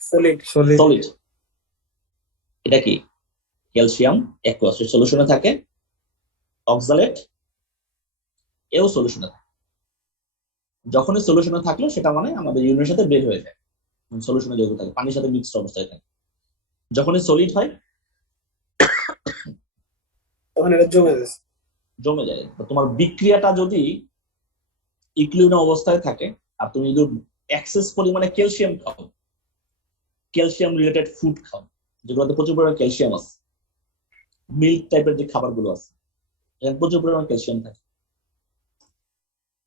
সলিড। সলিড। সলিড। এটা কি? ক্যালসিয়াম অ্যাকুয়াস সলিউশনে থাকে, অক্সালেট এও সলিউশনে থাকে। যখনই সলিউশনে থাকলো, সেটা মানে আমাদের ইউরিনের সাথে বের হয়ে যায়, সলিউশনে যেহেতু থাকে, পানির সাথে মিক্সড অবস্থায় থাকে। যখনই সলিড হয়, তখন এটা জমে যাচ্ছে। জমে যায়। তো তোমার বিক্রিয়াটা যদি ইকুইলিব্রিয়াম অবস্থায় থাকে, আর তুমি যদি এক্সেস পরিমাণে ক্যালসিয়াম খাও, ক্যালসিয়াম রিলেটেড ফুড খাও, যেগুলোতে প্রচুর পরিমাণে ক্যালসিয়াম আছে, মিল্ক টাইপের যে খাবারগুলো আছে, এখানে প্রচুর পরিমাণে ক্যালসিয়াম থাকে।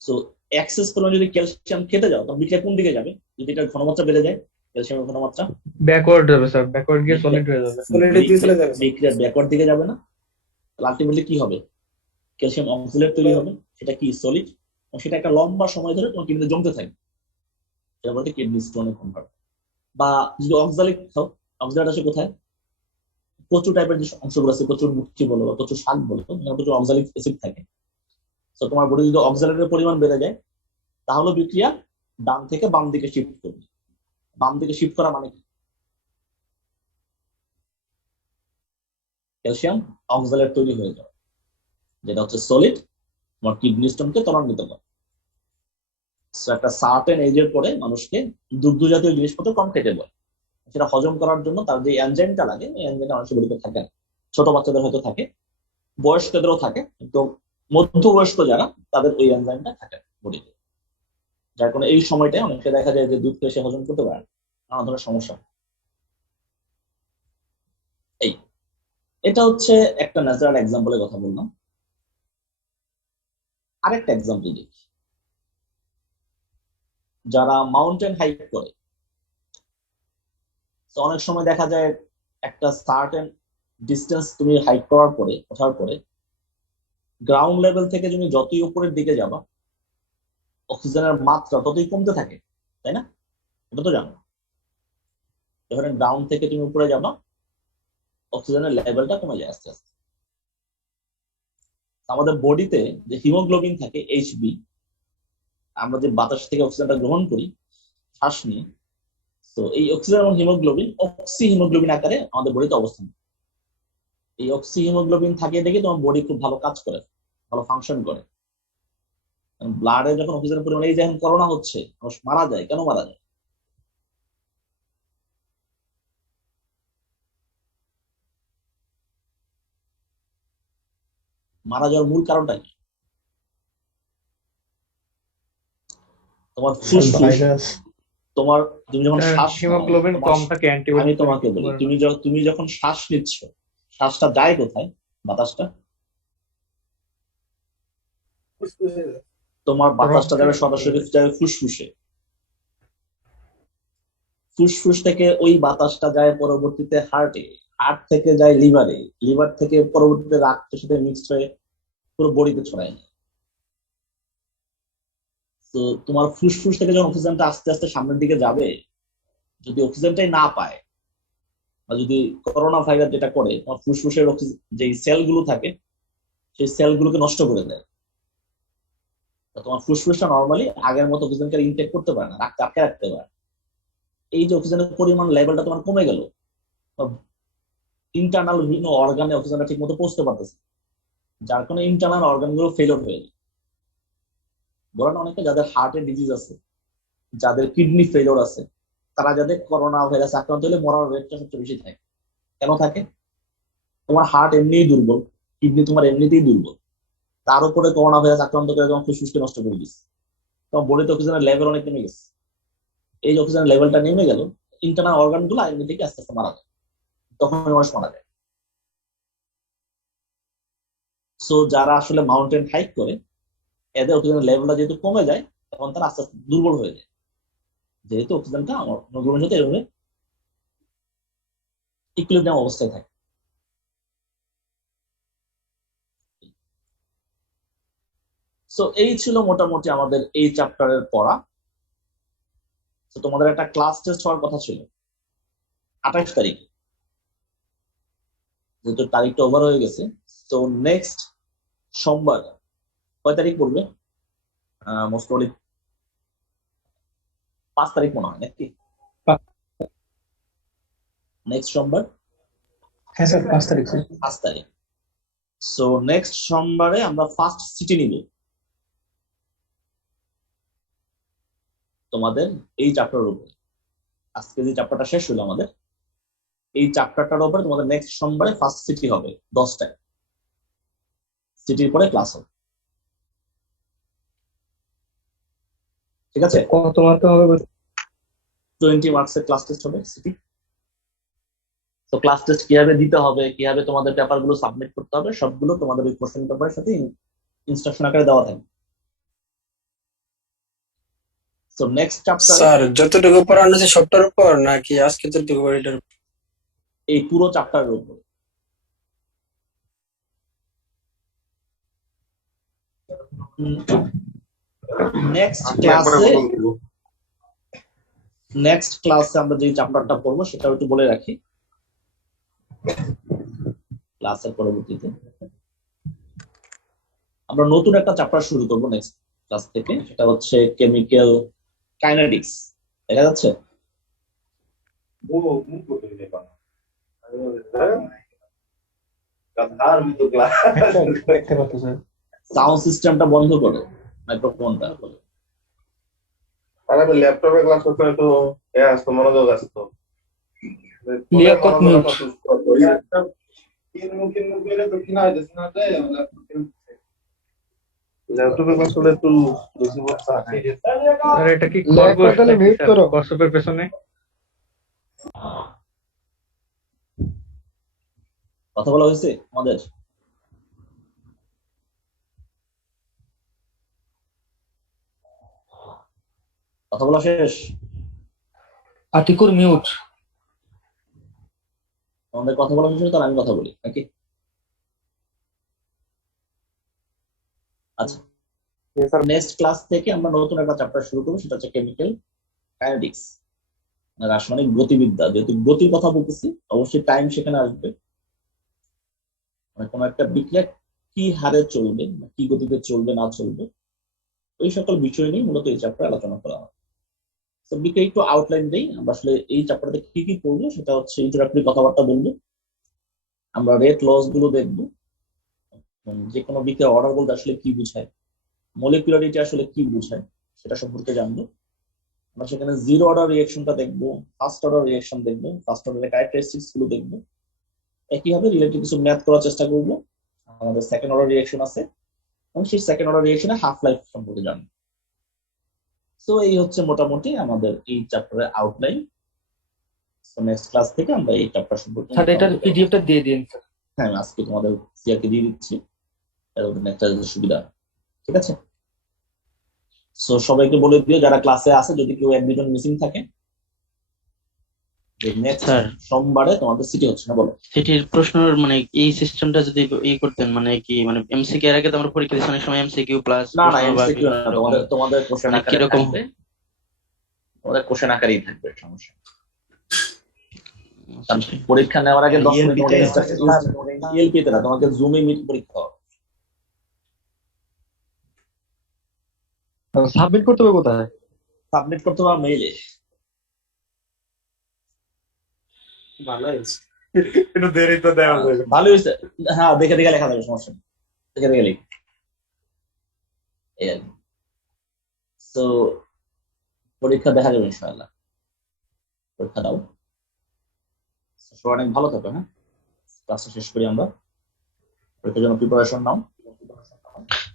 সো এক্সেস পরিমাণে যদি ক্যালসিয়াম খেতে যাও, তখন বিক্রিয়া কোন দিকে যাবে? যদি এটা ঘনমাত্রা বেড়ে যায়, ক্যালসিয়ামের ঘনমাত্রা ব্যাকওয়ার্ড যাবে স্যার, ব্যাকওয়ার্ড গিয়ে সলিড হয়ে যাবে। সলিডের দিকে চলে যাবে স্যার। বিক্রিয়া ব্যাকওয়ার্ড দিকে যাবে না? আলটিমেটলি কি হবে? ক্যালসিয়াম অক্সালেট তৈরি হবে, সেটা কি? সলিড। সেটা একটা লম্বা সময় ধরে তোমার কিডনিতে জমতে থাকবে, সেটা বলতে কিডনি স্টোনে কনভার্ট। বা যদি অক্সালিক খাও, অক্সালেট আসে কোথায়? প্রচুর টাইপের যে অংশগুলো আছে, প্রচুর মুখি বলো বা প্রচুর শাক বলো, এখানে প্রচুর অক্সালিক অ্যাসিড থাকে। তো তোমার বডি যদি অক্সালেটের পরিমাণ বেড়ে যায়, তাহলে বিক্রিয়া ডান থেকে বাম দিকে শিফট করবে। বাম দিকে শিফট করা মানে কি? ক্যালসিয়াম অক্সালেট তৈরি হয়ে যাবে, যেটা হচ্ছে সলিড, তোমার কিডনি স্টোনকে ত্বরান্বিত করে। একটা সার্টেন এজের পরে মানুষকে দুগ্ধ জাতীয় জিনিসপত্র কম খেতে বলে, সেটা হজম করার জন্য তার যে এনজাইমটা লাগে, এই এনজাইমটা মানুষের বডিতে থাকে না। ছোট বাচ্চাদের হয়তো থাকে, বয়স্কদেরও থাকে, কিন্তু মধ্যবয়স্ক যারা, তাদের ওই এনজাইমটা থাকে বডিতে, যার কারণে এই সময়টায় অনেকে দেখা যায় যে দুধ খেয়ে সে হজম করতে পারে না, নানা ধরনের সমস্যা। এই এটা হচ্ছে একটা ন্যাচারাল এক্সাম্পলের কথা বললাম। আরেকটা এক্সাম্পল দেখি। যারা মাউন্টেন হাইক করে, তো অনেক সময় দেখা যায় একটা সার্টেন ডিস্টেন্স তুমি হাইক করার পরে, ওঠার পরে, গ্রাউন্ড লেভেল থেকে তুমি যতই উপরের দিকে যাবা, অক্সিজেনের মাত্রা ততই কমতে থাকে, তাই না? এটা তো জানো। যখন গ্রাউন্ড থেকে তুমি উপরে যাবা, অক্সিজেনের লেভেলটা কমে যায় আস্তে আস্তে। আমাদের বডিতে যে হিমোগ্লোবিন থাকে, এইচবি, আমরা যে বাতাস থেকে অক্সিজেনটা গ্রহণ করি শ্বাস নিয়ে, তো এই অক্সিজেন এবং হিমোগ্লোবিন অক্সি হিমোগ্লোবিন আকারে আমাদের বডিতে অবস্থান করে। এই অক্সি হিমোগ্লোবিন থাকে দেখে তোমার বডি খুব ভালো কাজ করে, ভালো ফাংশন করে। ব্লাডে যখন অক্সিজেনের পরিমাণ, এই যে এখন করোনা হচ্ছে, মানুষ মারা যায়, কেন মারা যায়? মারা যাওয়ার মূল কারণটা কি? তোমার ফুসফুস, ভাইরাস। তোমার তুমি যখন শ্বাস নাও, হিমোগ্লোবিন তোমার কম থাকে, আমি অ্যান্টিবডি তোমাকে বলি, তুমি যখন শ্বাস নিচ্ছ, শ্বাসটা যায় কোথায়? বাতাসটা তোমার বাতাসটা যাবে সরাসরি যাবে ফুসফুসে, ফুসফুস থেকে ওই বাতাসটা যায় পরবর্তীতে হার্টে, হার্ট থেকে যায় লিভারে, লিভার থেকে পরবর্তীতে রক্তের সাথে মিক্সড হয়ে পুরো বডিতে ছড়ায় যায়। তো তোমার ফুসফুস থেকে যখন অক্সিজেনটা আস্তে আস্তে সামনের দিকে যাবে, যদি অক্সিজেনটাই না পায়, বা যদি করোনা ভাইরাস যেটা করে, তোমার ফুসফুসের যে সেলগুলো থাকে সেই সেলগুলোকে নষ্ট করে দেয়। তোমার ফুসফুসটা নর্মালি আগের মতো অক্সিজেনকে ইনটেক করতে পারে না, আটকে রাখতে পারে। এই যে অক্সিজেনের পরিমাণ লেভেলটা তোমার কমে গেল, ইন্টারনাল বিভিন্ন অর্গানে অক্সিজেনটা ঠিক মতো পৌঁছতে পারতেছে, যার কারণে ইন্টারনাল অর্গান গুলো ফেলিওর হয়ে যায়। বলেন অনেকে যাদের হার্টের ডিজিজ আছে, যাদের কিডনি ফেলিওর আছে, তারা যাদের করোনা ভাইরাস আক্রান্ত হলে মরার রেটটা সবচেয়ে বেশি থাকে। কেন থাকে? তোমার হার্ট এমনিই দুর্বল, কিডনি তোমার এমনিতেই দুর্বল, তার উপরে করোনা ভাইরাস আক্রান্ত করে তোমার ফুসফুসকে নষ্ট করে দিচ্ছে, তোমার বডিতে অক্সিজেনের লেভেল অনেক নেমে গেছে। এই যে অক্সিজেনের লেভেলটা নেমে গেল, ইন্টারনাল অর্গান গুলো এমনি থেকে আস্তে আস্তে মারা যায়, তখন মানুষ মারা যায়। সো যারা আসলে মাউন্টেন হাইক করে, এদের অক্সিজেনের লেভেলটা যেহেতু কমে যায়, তখন তারা আস্তে আস্তে দুর্বল হয়ে যায়, যেহেতু অক্সিজেনটা অন্যগুলোর সাথে এভাবে ইকুইলিব্রিয়াম অবস্থায় থাকে। সো এই ছিল মোটামুটি আমাদের এই চ্যাপ্টারের পড়া। তো তোমাদের একটা ক্লাস টেস্ট হওয়ার কথা ছিল 28 তারিখে, যেহেতু তারিখটা ওভার হয়ে গেছে। তো নেক্সট সোমবার, কয় তারিখ পড়বে? মোস্ট প্রবাবলি 5 তারিখ মনে হয় নাকি? নেক্সট সোমবার, হ্যাঁ স্যার 5 তারিখ। 5 তারিখ। সো নেক্সট সোমবারে আমরা ফার্স্ট সিটি নিব তোমাদের এই চ্যাপ্টারের উপরে। আজকে যে চ্যাপ্টারটা শেষ হলো আমাদের, এই চ্যাপ্টারটার উপরে তোমাদের নেক্সট সোমবারে ফার্স্ট সিটি হবে 10টায়। সিটির পরে ক্লাস হবে, ঠিক আছে? কত মার্ক হবে? 20 মার্কসের ক্লাস টেস্ট হবে সিটি। তো ক্লাস টেস্ট কিভাবে দিতে হবে, কিভাবে তোমাদের পেপার গুলো সাবমিট করতে হবে, সবগুলো তোমাদের ওই কোশ্চেন পেপারের সাথে ইনস্ট্রাকশন আকারে দেওয়া থাকবে। সো নেক্সট চ্যাপ্টার, স্যার যতটুকু পড়ানো আছে সবটার উপর নাকি আজকে যতটুকু পড়ি এটার উপর? এই পুরো চ্যাপ্টারের উপর। নেক্সট ক্লাসে আমরা যে চ্যাপ্টারটা পড়বো সেটা একটু বলে রাখি ক্লাসের পরবর্তীতে। আমরা নতুন একটা চ্যাপ্টার শুরু করবো নেক্সট ক্লাস থেকে, সেটা হচ্ছে কেমিক্যাল কাইনেটিক্স। দেখা যাচ্ছে? সাউন্ড সিস্টেমটা বন্ধ করে মাইক্রোফোনটা। ল্যাপটপে ক্লাস করতে তো আসতো, মনোযোগ আসতো। ল্যাপটপে ক্লাস করলে একটু বেশি বলতে হয়। আরে এটা কি খরগোশ মিউট করো কসবের পেছনে? কথা বলা হয়েছে আমাদের? কথা বলা শেষ? আতিকুর মিউট। আমাদের কথা বলা শেষ, তাহলে আমি কথা বলি নাকি? আচ্ছা, নেক্সট ক্লাস থেকে আমরা নতুন একটা চ্যাপ্টার শুরু করবো, সেটা হচ্ছে কেমিক্যাল কাইনেটিক্স, রাসায়নিক গতিবিদ্যা। যেহেতু গতির কথা বলতেছি, অবশ্যই টাইম সেখানে আসবে। মানে কোনো একটা বিক্রিয়া কি হারে চলবে, কি গতিতে চলবে না চলবে, ওই সকল বিষয় নিয়ে মূলত এই চ্যাপ্টারে আলোচনা করা হয়। তো বিক্রিয়া একটু আউটলাইন দেই, আমরা আসলে এই চ্যাপ্টারে কি কি পড়বো সেটা হচ্ছে ইন্ট্রোডাক্টরি কথাবার্তা বলবো, আমরা রেট লস গুলো দেখবো, যে কোনো বিক্রিয়া অর্ডার বলতে আসলে কি বোঝায়, মলিকুলারিটি আসলে কি বোঝায় সেটা সম্পর্কে জানবো। আমরা সেখানে জিরো অর্ডার রিঅ্যাকশনটা দেখবো, ফার্স্ট অর্ডার রিঅ্যাকশন দেখবো, ফার্স্ট অর্ডারের ক্যারেক্টারিস্টিক্স গুলো দেখবো, একইভাবে রিলেটেড কিছু ম্যাথ করার চেষ্টা করবো, আমাদের সেকেন্ড অর্ডার রিঅ্যাকশন আছে এবং সেই সেকেন্ড অর্ডার রিঅ্যাকশনে হাফ লাইফ সম্পর্কে জানবো। তো এই হচ্ছে মোটামুটি আমাদের এই চ্যাপ্টারের আউটলাইন। নেক্সট ক্লাস থেকে আমরা এই চ্যাপ্টার সম্পর্কে স্যার এটার পিডিএফটা দিয়ে দিন স্যার। হ্যাঁ, আমি আজকে তোমাদের সিআরকে দিয়ে দিচ্ছি, এর নেক্সট সুবিধা। ঠিক আছে, সো সবাইকে বলে দিও যারা ক্লাসে আছে, যদি কেউ এক দুজন মিসিং থাকে, নেক্সট স্যার সোমবারে তোমাদের সিটি হচ্ছে না, বলো। সিটির প্রশ্নের মানে এই সিস্টেমটা যদি করতেন, মানে কি মানে এমসিকিউ এর আগে তো আমরা পরীক্ষা দিচ্ছি অনেক সময় এমসিকিউ প্লাস না না, প্রশ্ন বা এমসিকিউ না, এরকম, তোমাদের তোমাদের কোশ্চেন মানে আকারে কিরকম থাকবে, তোমাদের কোশ্চেন আকারেই থাকবে, সমস্যা নেই। কারণ পরীক্ষা নেওয়ার আগে 10 মিনিট তোমাকে ইএলপি তে না, তোমাকে জুমে মিট পরীক্ষা হবে। সাবমিট করতে হবে কোথায়? সাবমিট করতে হবে মেইলে। ভালো হয়েছে, একটু দেরি তো দেওয়া যাবে। ভালো হয়েছে, হ্যাঁ দেখে দেখে লেখা যাবে, সমস্যা নেই, দেখে দেখে লিখ। এই আর কি। তো পরীক্ষা দেখা যাবে ইনশাআল্লাহ, পরীক্ষা দাও। সবাই অনেক ভালো থাকো, হ্যাঁ ক্লাসটা শেষ করি আমরা, পরীক্ষার জন্য প্রিপারেশন নাও।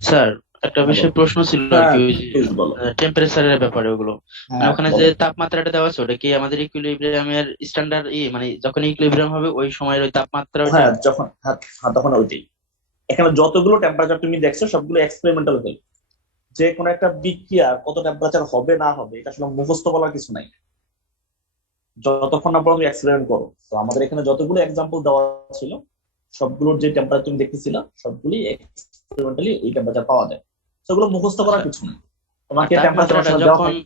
স্যার একটা বিষয় প্রশ্ন ছিল আর কি, ওই যে প্লিজ বলো। টেম্পারেচারের ব্যাপারে ওগুলো, মানে হ্যাঁ ওখানে বলো। যে তাপমাত্রাটা দেওয়া আছে ওটা কি আমাদের ইকুইলিব্রিয়ামের স্ট্যান্ডার্ড মানে যখন ইকুইলিব্রিয়াম হবে ওই সময়ের ওই তাপমাত্রা ওটা? হ্যাঁ যখন, হ্যাঁ তখন ওইটাই। এখানে যতগুলো টেম্পারেচার তুমি দেখছো সবগুলো এক্সপেরিমেন্টাল হয়ে, যে কোনো একটা বিক্রিয়া কত টেম্পারেচার হবে না হবে এটা আসলে মুখস্থ বলার কিছু নাই, যতক্ষণ না পর্যন্ত এক্সপেরিমেন্ট করো। তো আমাদের এখানে যতগুলো এক্সাম্পল দেওয়া ছিল সবগুলোর যে টেম্পারেচার তুমি দেখতেছিলা সবগুলি এক্সপেরিমেন্টালি ওই টেম্পারেচার পাওয়া যায়, সেগুলো মুখস্থ করার কিছু নেই। তোমাকে টেম্পারেচার তাপমাত্রাটা দেওয়া যখন থাকে।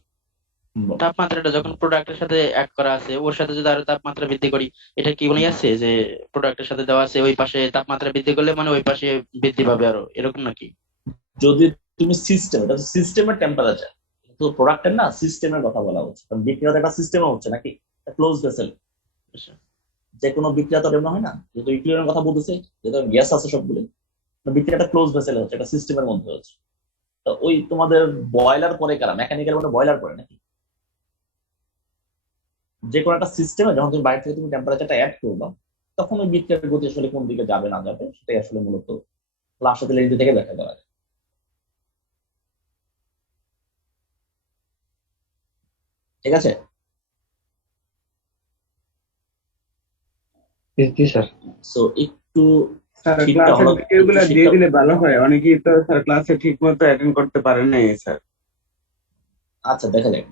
বলো। তাপমাত্রাটা যখন প্রোডাক্টের সাথে অ্যাড করা আছে ওর সাথে যদি আরো তাপমাত্রা বৃদ্ধি করি, এটা কি মনে আছে যে প্রোডাক্টের সাথে দেওয়া আছে ওই পাশে তাপমাত্রা বৃদ্ধি করলে মানে ওই পাশে বৃদ্ধি পাবে আরো, এরকম নাকি? যদি তুমি সিস্টেম, এটা সিস্টেমের টেম্পারেচার, কিন্তু প্রোডাক্টের না, সিস্টেমের কথা বলা হচ্ছে, কারণ বিক্রিয়াটা একটা সিস্টেমে হচ্ছে নাকি, ক্লোজ ভেসেল। যে কোনো বিক্রিয়া তো এমন হয় না, যেহেতু ইকুইলিব্রিয়ামের কথা বলতেছে, যেহেতু গ্যাস আছে সবগুলো, বিক্রিয়াটা ক্লোজ ভেসেলে হচ্ছে, একটা সিস্টেমের মধ্যে হচ্ছে। তো ওই তোমাদের বয়লার পরে কারা, মেকানিক্যাল মধ্যে বয়লার পরে নাকি, যে কোনো একটা সিস্টেমে যখন তুমি বাইরে থেকে তুমি টেম্পারেচারটা অ্যাড করবা, তখন ওই বিক্রিয়ার গতি আসলে কোন দিকে যাবে না যাবে সেটাই আসলে মূলত ক্লাস থেকে থেকে দেখা যাবে। ঠিক আছে, জি স্যার। সো একটু স্যার শীতটা ক্লাসের হলো, ভিডিওগুলো একটু দিয়ে শীতটা, দিলে ভালো হয়, অনেকেই তো স্যার ক্লাসে ঠিক মতো অ্যাটেন্ড করতে পারে নাই স্যার। আচ্ছা দেখা যাক।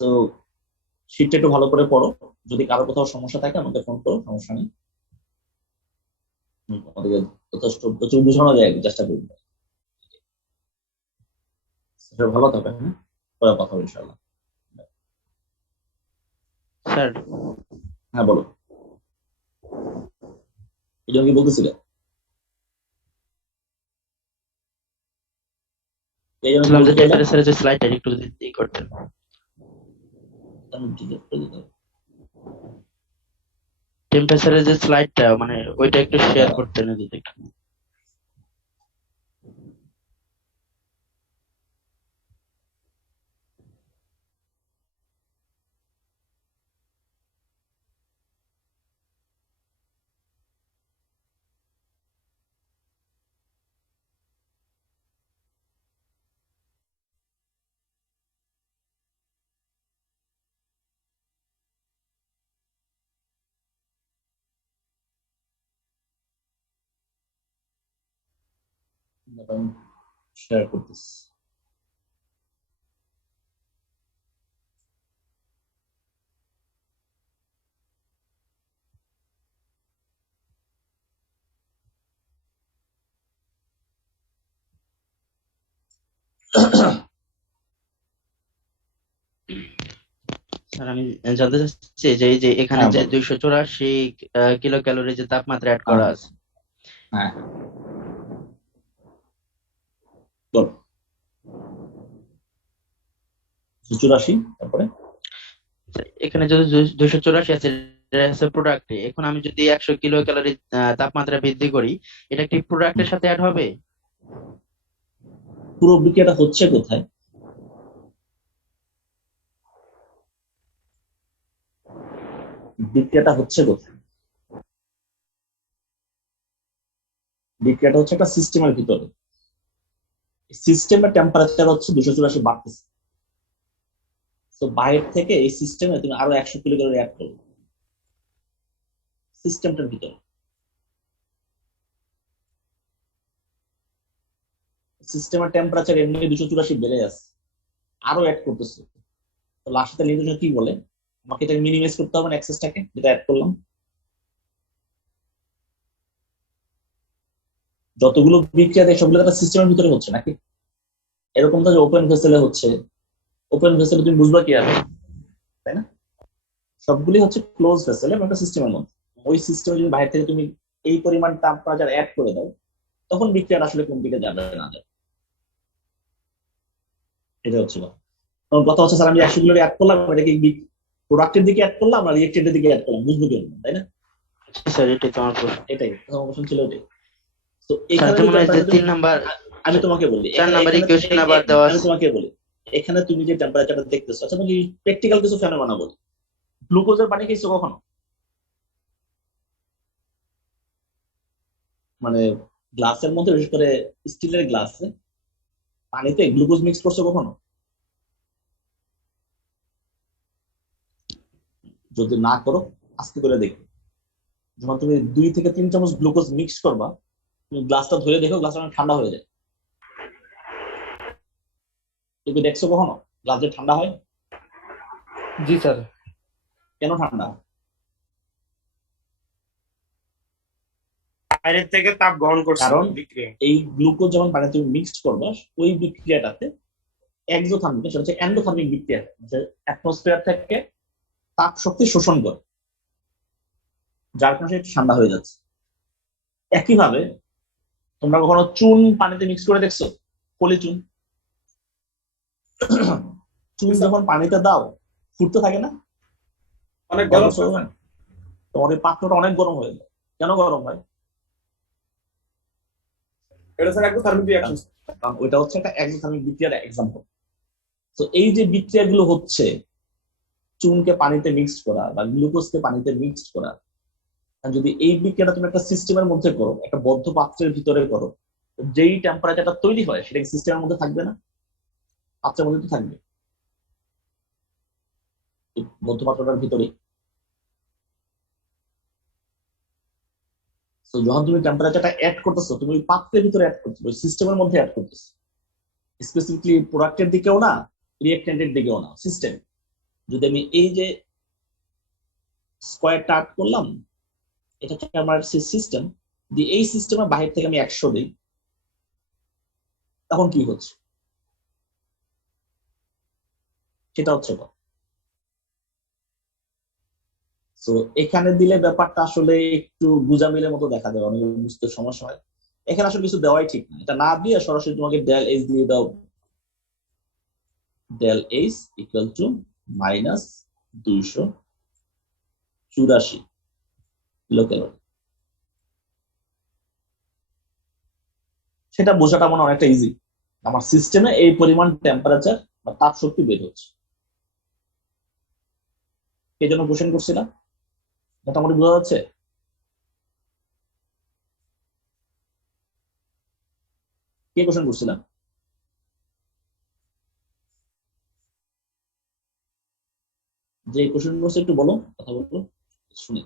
তো শীতটা একটু ভালো করে পড়ো, যদি কারো কোথাও সমস্যা থাকে আমাকে ফোন করো, সমস্যা নেই। আমাদেরকে যথেষ্ট প্রচুর বোঝানো যায়, চেষ্টা করবো। সেটা ভালো থাকবে, হ্যাঁ পরে কথা হবে ইনশাআল্লাহ। স্যার হ্যাঁ বলো, এই জন্য কি বলতেছিলে? এই জন্য কি বলছিলাম যে বলতে চাইলে? টেম্পারেচারের যে স্লাইডটা একটু যদি করতেন। আমি delete করে দিতে হবে। টেম্পারেচারের যে স্লাইডটা মানে ওইটা একটু শেয়ার করতেন যদি একটু। শেয়ার করতেছি। স্যার আমি জানতে চাচ্ছি যে এই যে এখানে হ্যাঁ যে বলো। 284 কিলো ক্যালোরি যে তাপমাত্রা অ্যাড করা আছে, হ্যাঁ বলো। 84, তারপরে এখানে যদি 284 আছে এটা আছে প্রোডাক্টে, এখন আমি যদি 100 কিলো ক্যালোরি তাপমাত্রা বৃদ্ধি করি, এটা কি প্রোডাক্টের সাথে অ্যাড হবে? পুরো বিক্রিয়াটা হচ্ছে কোথায়? বিক্রিয়াটা হচ্ছে কোথায়? বিক্রিয়াটা হচ্ছে একটা সিস্টেমের ভিতরে, সিস্টেমের টেম্পারেচার হচ্ছে 284 বাড়তেছে। তো বাইরে থেকে এই সিস্টেমে তুমি আরো 100 কিলোক্যালোরি অ্যাড করবে সিস্টেমটার ভিতরে। সিস্টেমের টেম্পারেচার এমনি 284 বেড়ে আছে, আরো অ্যাড করতেছে। তো লাস্টে নির্দেশক কি বলে, আমাকে এটা মিনিমাইজ করতে হবে না অ্যাক্সেসটাকে, যেটা অ্যাড করলাম। যতগুলো বিক্রিয়া দেয় সবগুলো একটা সিস্টেমের ভিতরে হচ্ছে নাকি, এরকম তো ওপেন ভেসেলে হচ্ছে। ওপেন ভেসেলে তুমি বুঝবা কি আর, তাই না? সবগুলি হচ্ছে ক্লোজ ভেসেল এবং একটা সিস্টেমের মধ্যে। ওই সিস্টেমে যদি বাইরে থেকে তুমি এই পরিমাণ টেম্পারেচার অ্যাড করে দাও, তখন বিক্রিয়াটা আসলে কোন দিকে যাবে না যাবে, এটা হচ্ছে কথা। তখন কথা হচ্ছে স্যার আমি 100 কিলো অ্যাড করলাম, এটাকে প্রোডাক্টের দিকে অ্যাড করলাম আর রিয়েক্টেন্টের দিকে অ্যাড করলাম, বুঝবো কেমন, তাই না? স্যার এটাই তো আমার প্রশ্ন। এটাই প্রথম অপশন ছিল, এটাই। তো স্যার এখানে যেমন এই যে 3 নাম্বার আমি তোমাকে বলি, 4 নাম্বার ইকুয়েশন আবার দেওয়া আমি আছে। তোমাকে বলি এখানে তুমি যে টেম্পারেচারটা দেখতেছো, আচ্ছা তুমি প্র্যাকটিক্যাল কিছু ফেনোমেনা বলি। গ্লুকোজের পানি খেয়েছো কখনো? মানে গ্লাসের মধ্যে, বিশেষ করে স্টিলের গ্লাসে পানিতে গ্লুকোজ মিক্স করছো কখনো? যদি না করো আস্তে করে দেখো, যখন তুমি 2 থেকে 3 চামচ গ্লুকোজ মিক্স করবা, তুমি গ্লাসটা ধরে দেখো গ্লাসটা অনেক ঠান্ডা হয়ে যায়। তুমি দেখছো কখনো গ্লাস যে ঠান্ডা হয়? জি স্যার। কেন ঠান্ডা হয়? বাইরের থেকে তাপ গ্রহণ করছে কারণ বিক্রিয়া। এই গ্লুকোজ যখন পানিতে তুমি মিক্সড করবা, ওই বিক্রিয়াটাতে এক্সোথার্মিক, সেটা হচ্ছে এন্ডোথার্মিক বিক্রিয়া, অ্যাটমসফিয়ার থেকে তাপ শক্তি শোষণ করে, যার কারণে সেটা ঠান্ডা হয়ে যাচ্ছে। একইভাবে তোমরা কখনো চুন পানিতে মিক্স করে দেখছো? পলি চুন, চুন যখন পানিতে দাও ফুটতে থাকে না, অনেক গরম দেখছো না? তোমার এই পাত্রটা অনেক গরম হয়ে যায়। কেন গরম হয়? এটা স্যার একদম থার্মিক রিঅ্যাকশন। কারণ ওইটা হচ্ছে একটা এক্সোথার্মিক বিক্রিয়ার এক্সাম্পল। তো এই যে বিক্রিয়াগুলো হচ্ছে, চুনকে পানিতে মিক্সড করা বা গ্লুকোজকে পানিতে মিক্সড করা, আর যদি এই বিক্রিয়াটা তুমি একটা সিস্টেমের মধ্যে করো, একটা বদ্ধ পাত্রের ভিতরে করো, যেই টেম্পারেচারটা তৈরি হয় সেটা কি সিস্টেমের মধ্যে থাকবে না? পাত্রের মধ্যে তো থাকবে, বদ্ধ পাত্রটার ভিতরে। তো যখন তুমি টেম্পারেচারটা অ্যাড করতেছো, তুমি ওই পাত্রের ভিতরে অ্যাড করছো, ওই সিস্টেমের মধ্যে অ্যাড করতেছো, স্পেসিফিকলি প্রোডাক্টের দিকেও না, রিয়েক্টেন্টের দিকেও না, সিস্টেম। যদি আমি এই যে স্কোয়ারটা আর্ট করলাম, এটা হচ্ছে আমার সিস্টেম, দিয়ে এই সিস্টেমের বাহির থেকে আমি 100 দিই, তখন কি হচ্ছে সেটা হচ্ছে কথা। তো এখানে দিলে ব্যাপারটা আসলে একটু গুজামিলের মতো দেখা যায়, অনেক বুঝতে সমস্যা হয়। এখানে আসলে কিছু দেওয়াই ঠিক না, এটা না দিয়ে সরাসরি তোমাকে ডেল এইচ দিয়ে দাও, del H equal to minus 284 kilocalorie. সেটা বোঝাটা মনে হয় অনেকটা ইজি, আমার সিস্টেমে এই পরিমাণ টেম্পারেচার বা তাপ শক্তি বের হচ্ছে। এই জন্য কোশ্চেন করছিলাম, মোটামুটি বোঝা যাচ্ছে? কে কোশ্চেন করছিলাম? যে কোশ্চেন করছে একটু বলো, কথা বলো শুনি।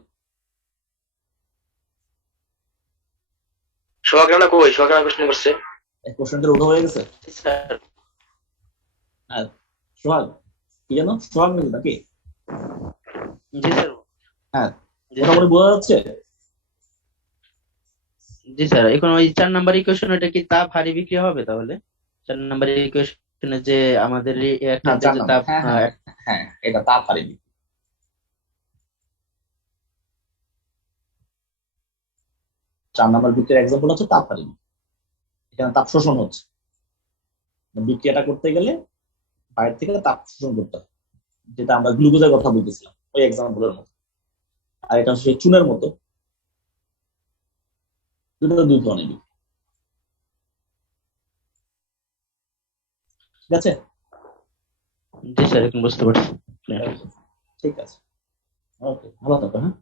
সোহাগ কই? সোহাগ কোশ্চেন করছে। কোশ্চেনটা উঠা হয়ে গেছে। স্যার হ্যাঁ, সোহাগ কি জানো, সোহাগ নাকি নাকি? জি স্যার। হ্যাঁ, জি মোটামুটি বোঝা যাচ্ছে। জি স্যার, এখন ওই 4 নাম্বার ইকুয়েশন, এটা কি তাপ হারি বিক্রিয়া হবে তাহলে? 4 নাম্বার ইকুয়েশনে যে আমাদের হ্যাঁ রিঅ্যাক্ট্যান্টের যে তাপ, হ্যাঁ হ্যাঁ হ্যাঁ, এটা তাপ হারিনি। 4 নাম্বার বিক্রিয়ার এক্সাম্পল হচ্ছে তাপ হারিনি, এখানে তাপ শোষণ হচ্ছে। বিক্রিয়াটা করতে গেলে বাইরে থেকে তাপ শোষণ করতে হবে, যেটা আমরা গ্লুকোজের কথা বলতেছিলাম ওই এক্সাম্পলের মতো। আর এটা হচ্ছে চুনের মতো, দুটো দুই ধরনের বিক্রিয়া। ঠিক আছে? জি স্যার, এখন বুঝতে পারছি। ঠিক আছে, ওকে, ভালো থাকো। হ্যাঁ।